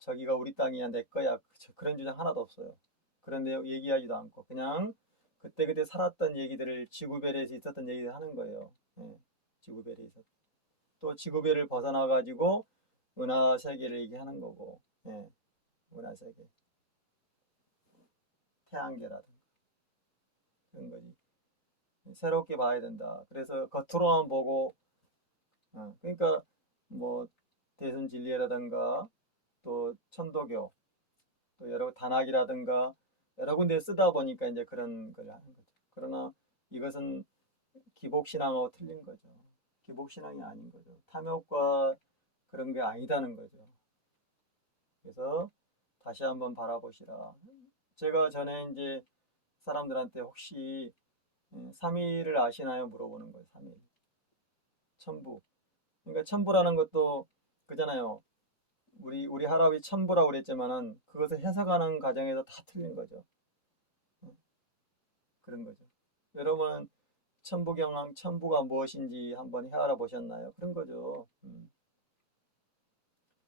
저기가 우리 땅이야 내 거야 그런 주장 하나도 없어요. 그런 내용 얘기하지도 않고 그냥 그때그때 살았던 얘기들을 지구별에서 있었던 얘기를 하는 거예요. 지구별에서 또 지구별을 벗어나 가지고 은하 세계를 얘기하는 거고, 은하 세계, 태양계라든가 그런 거지. 새롭게 봐야 된다. 그래서 겉으로만 보고, 그러니까 뭐 대선 진리라든가 또 천도교, 또 여러 단학이라든가 여러 군데 쓰다 보니까 이제 그런 걸 하는 거죠. 그러나 이것은 기복신앙하고 틀린 거죠. 기복신앙이 아닌 거죠. 탐욕과 그런 게 아니다는 거죠. 그래서 다시 한번 바라보시라. 제가 전에 이제 사람들한테 혹시 삼위를 아시나요? 물어보는 거예요. 삼위. 천부. 그러니까 천부라는 것도 그잖아요. 우리 할아버지 천부라고 그랬지만은 그것을 해석하는 과정에서 다 틀린 거죠. 그런 거죠. 여러분은 천부경항 천부가 무엇인지 한번 헤아려 보셨나요? 그런 거죠.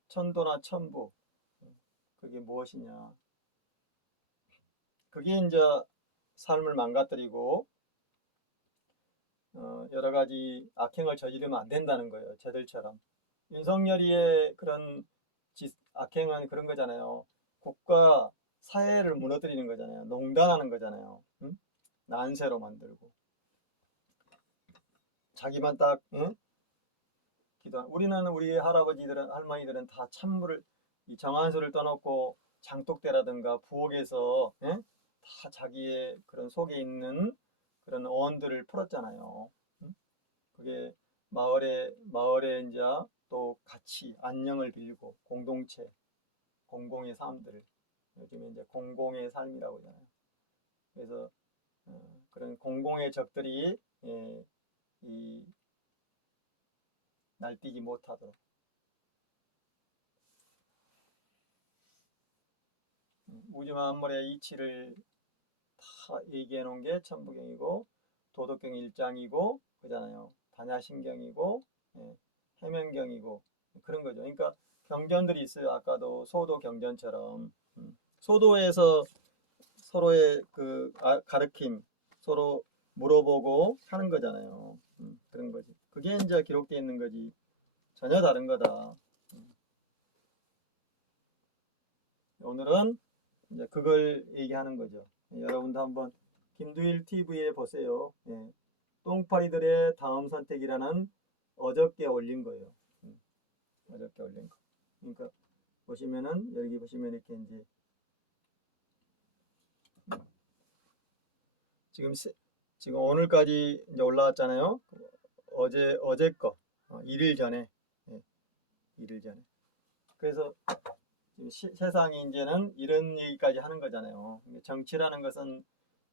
천도나 천부. 그게 무엇이냐. 그게 이제 삶을 망가뜨리고 여러 가지 악행을 저지르면 안 된다는 거예요. 쟤들처럼. 윤석열이의 그런 악행은 그런 거잖아요. 국가, 사회를 무너뜨리는 거잖아요. 농단하는 거잖아요. 응? 난세로 만들고. 자기만 딱, 응? 우리는 우리 할아버지들은, 할머니들은 다 찬물을, 이 정한수를 떠놓고 장독대라든가 부엌에서, 응? 다 자기의 그런 속에 있는 그런 어원들을 풀었잖아요. 응? 그게 마을에 이제 또 같이 안녕을 빌고 공동체, 공공의 삶들을 요즘에 이제 공공의 삶이라고 하잖아요. 그래서 그런 공공의 적들이 이 날뛰지 못하도록 우주 만물의 이치를 다 얘기해 놓은 게 천부경이고 도덕경 1장이고 그잖아요. 반야신경이고 예, 해면경이고 그런 거죠. 그러니까 경전들이 있어요. 아까도 소도 경전처럼 소도에서 서로의 그 가르침 서로 물어보고 하는 거잖아요. 그런 거지. 그게 이제 기록되어 있는 거지. 전혀 다른 거다. 오늘은 이제 그걸 얘기하는 거죠. 여러분도 한번 김두일 TV에 보세요. 예. 똥파리들의 다음 선택이라는 어저께 올린 거예요. 어저께 올린 거. 그러니까 보시면은 여기 보시면 이렇게 이제 지금 지금 오늘까지 이제 올라왔잖아요. 어제 거 1일 전에 예, 1일 전에. 그래서 지금 세상이 이제는 이런 얘기까지 하는 거잖아요. 정치라는 것은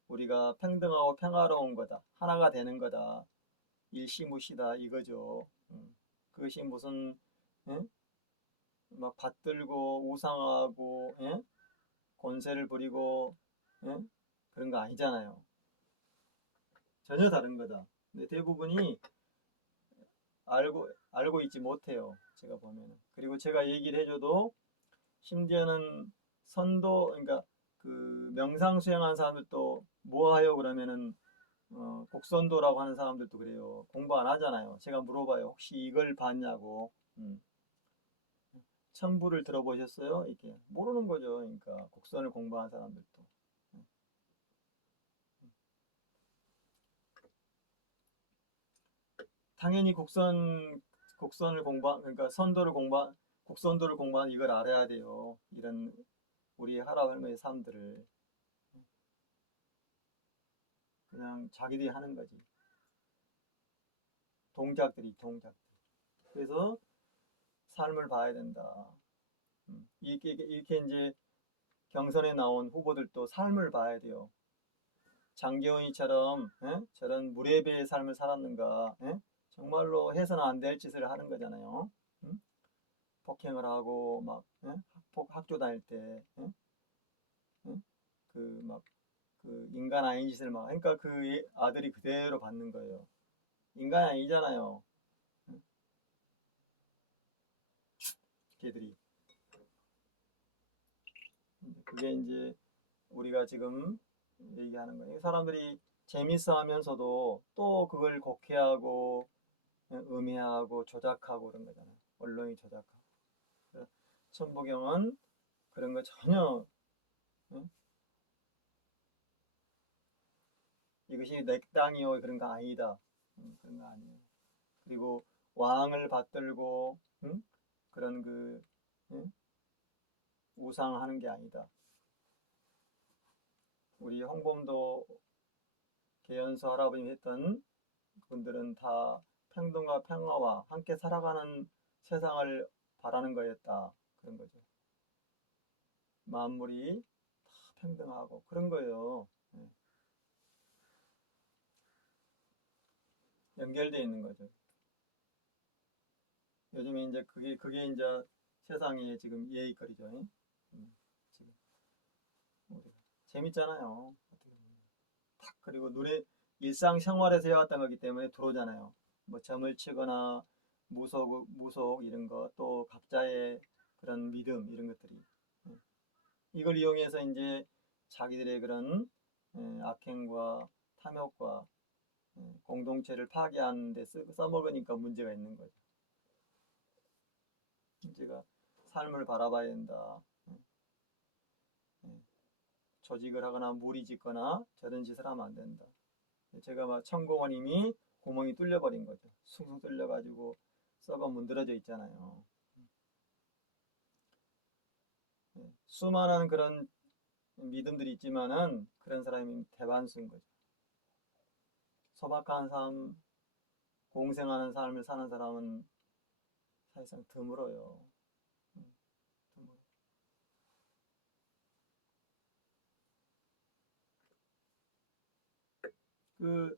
우리가 평등하고 평화로운 거다. 하나가 되는 거다. 일시무시다 이거죠. 그것이 무슨 예? 막 받들고 우상하고 예? 권세를 부리고 예? 그런 거 아니잖아요. 전혀 다른 거다. 근데 대부분이 알고 있지 못해요. 제가 보면은. 그리고 제가 얘기를 해줘도 심지어는 선도 그러니까 그 명상 수행하는 사람들도 뭐 하요 그러면은 곡선도라고 하는 사람들도 그래요. 공부 안 하잖아요. 제가 물어봐요. 혹시 이걸 봤냐고. 천부를 들어보셨어요? 이렇게 모르는 거죠. 그러니까 곡선을 공부하는 사람들도. 당연히 곡선을 그러니까 곡선도를 공부한 이걸 알아야 돼요. 이런 우리 할아버지의 삶들을 그냥 자기들이 하는 거지. 동작들. 그래서 삶을 봐야 된다. 이렇게 이제 경선에 나온 후보들도 삶을 봐야 돼요. 장기훈이처럼 저런 무례배의 삶을 살았는가? 정말로 해서는 안 될 짓을 하는 거잖아요. 폭행을 하고 막 학교 다닐 때 그 막 그 인간 아닌 짓을 막 그러니까 그 아들이 그대로 받는 거예요. 인간이 아니잖아요. 걔들이. 그게 이제 우리가 지금 얘기하는 거예요. 사람들이 재밌어 하면서도 또 그걸 곡해하고 음해하고 조작하고 그런 거잖아요. 언론이 조작하고. 천부경은 그런 거 전혀 이것이 내 땅이요 그런 거 아니다. 그런 거 아니에요. 그리고 왕을 받들고 그런 그 우상하는 게 아니다. 우리 홍범도 계연서 할아버님이 했던 분들은 다 평등과 평화와 함께 살아가는 세상을 바라는 거였다. 그런 거죠. 만물이 다 평등하고 그런 거예요. 연결되어 있는 거죠. 요즘에 이제 그게 이제 세상의 지금 예의거리죠. 지금 우리가 재밌잖아요. 그리고 눈에 일상생활에서 해왔던 거기 때문에 들어오잖아요. 뭐 점을 치거나 무속 이런 거 또 각자의 그런 믿음 이런 것들이 이걸 이용해서 이제 자기들의 그런 악행과 탐욕과 공동체를 파괴하는 데 써먹으니까 문제가 있는 거죠. 제가 삶을 바라봐야 된다. 조직을 하거나 무리 짓거나 저런 짓을 하면 안 된다. 제가 막 천공원님이 구멍이 뚫려버린 거죠. 숭숭 뚫려가지고 썩어 문드러져 있잖아요. 수많은 그런 믿음들이 있지만은 그런 사람이 대반수인 거죠. 소박한 삶, 공생하는 삶을 사는 사람은 사실상 드물어요. 드물어. 그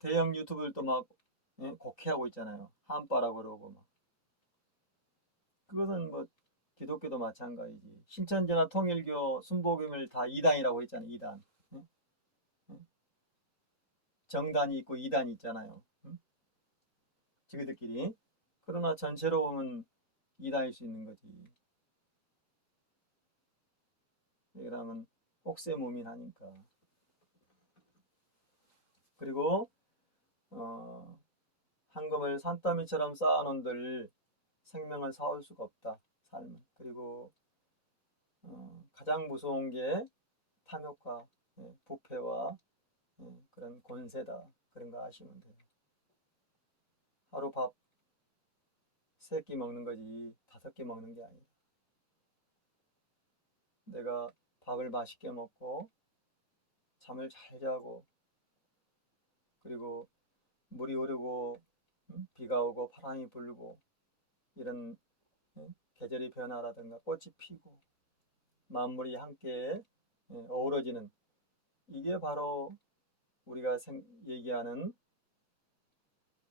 대형 유튜브들도 막 곡해하고 있잖아요. 한바라고 그러고 막. 그것은 뭐 기독교도 마찬가지지. 신천지나 통일교, 순복음을 다 이단이라고 했잖아요. 이단. 정단이 있고 이단이 있잖아요. 응? 지그들끼리. 그러나 전체로 보면 이단일 수 있는 거지. 그러면 혹세무민하니까. 그리고 황금을 산더미처럼 쌓아놓은들 생명을 사올 수가 없다. 삶은. 그리고 가장 무서운 게 탐욕과 부패와 그런 권세다. 그런 거 아시면 돼요. 하루 밥 3끼 먹는 거지 5끼 먹는 게 아니라 내가 밥을 맛있게 먹고 잠을 잘 자고 그리고 물이 흐르고 비가 오고 바람이 불고 이런 계절의 변화라든가 꽃이 피고 만물이 함께 어우러지는 이게 바로 우리가 얘기하는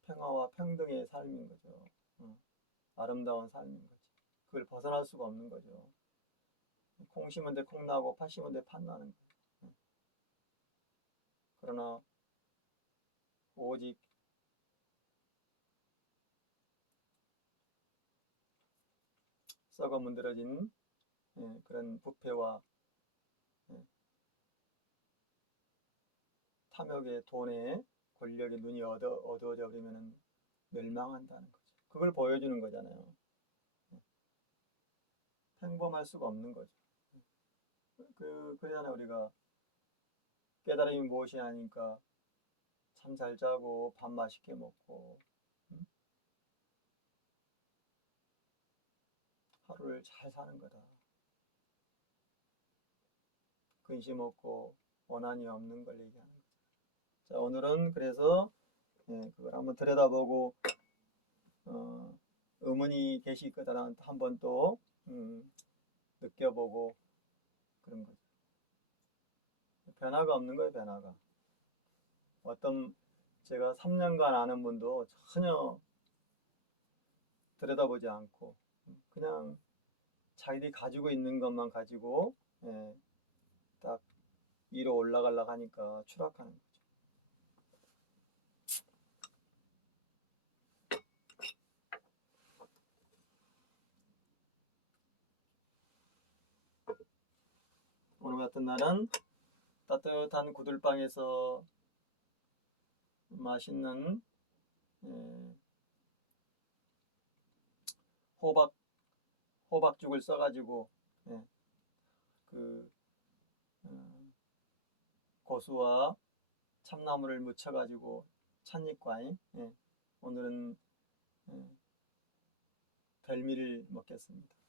평화와 평등의 삶인 거죠. 아름다운 삶인 거지. 그걸 벗어날 수가 없는 거죠. 콩 심은 데 콩 나고 팥 심은 데 팥 나는 거예요. 그러나 오직 썩어 문드러진 그런 부패와 탐욕의 돈에 권력의 눈이 어두워져 버리면 멸망한다는 거죠. 그걸 보여주는 거잖아요. 평범할 수가 없는 거죠. 그러잖아요. 우리가 깨달음이 무엇이 하니까 잠 잘 자고 밥 맛있게 먹고 하루를 잘 사는 거다. 근심 없고 원한이 없는 걸 얘기하는 거죠. 자, 오늘은 그래서 그걸 한번 들여다보고 의문이 계실 거다라는 한번 또 느껴보고 그런 거죠. 변화가 없는 거예요, 변화가. 어떤 제가 3년간 아는 분도 전혀 들여다보지 않고 그냥 자기들이 가지고 있는 것만 가지고 딱 위로 올라가려고 하니까 추락하는 거죠. 오늘 같은 날은 따뜻한 구들방에서 맛있는 호박죽을 써가지고 그 고수와 참나무를 묻혀가지고 찻잎과 오늘은 별미를 먹겠습니다.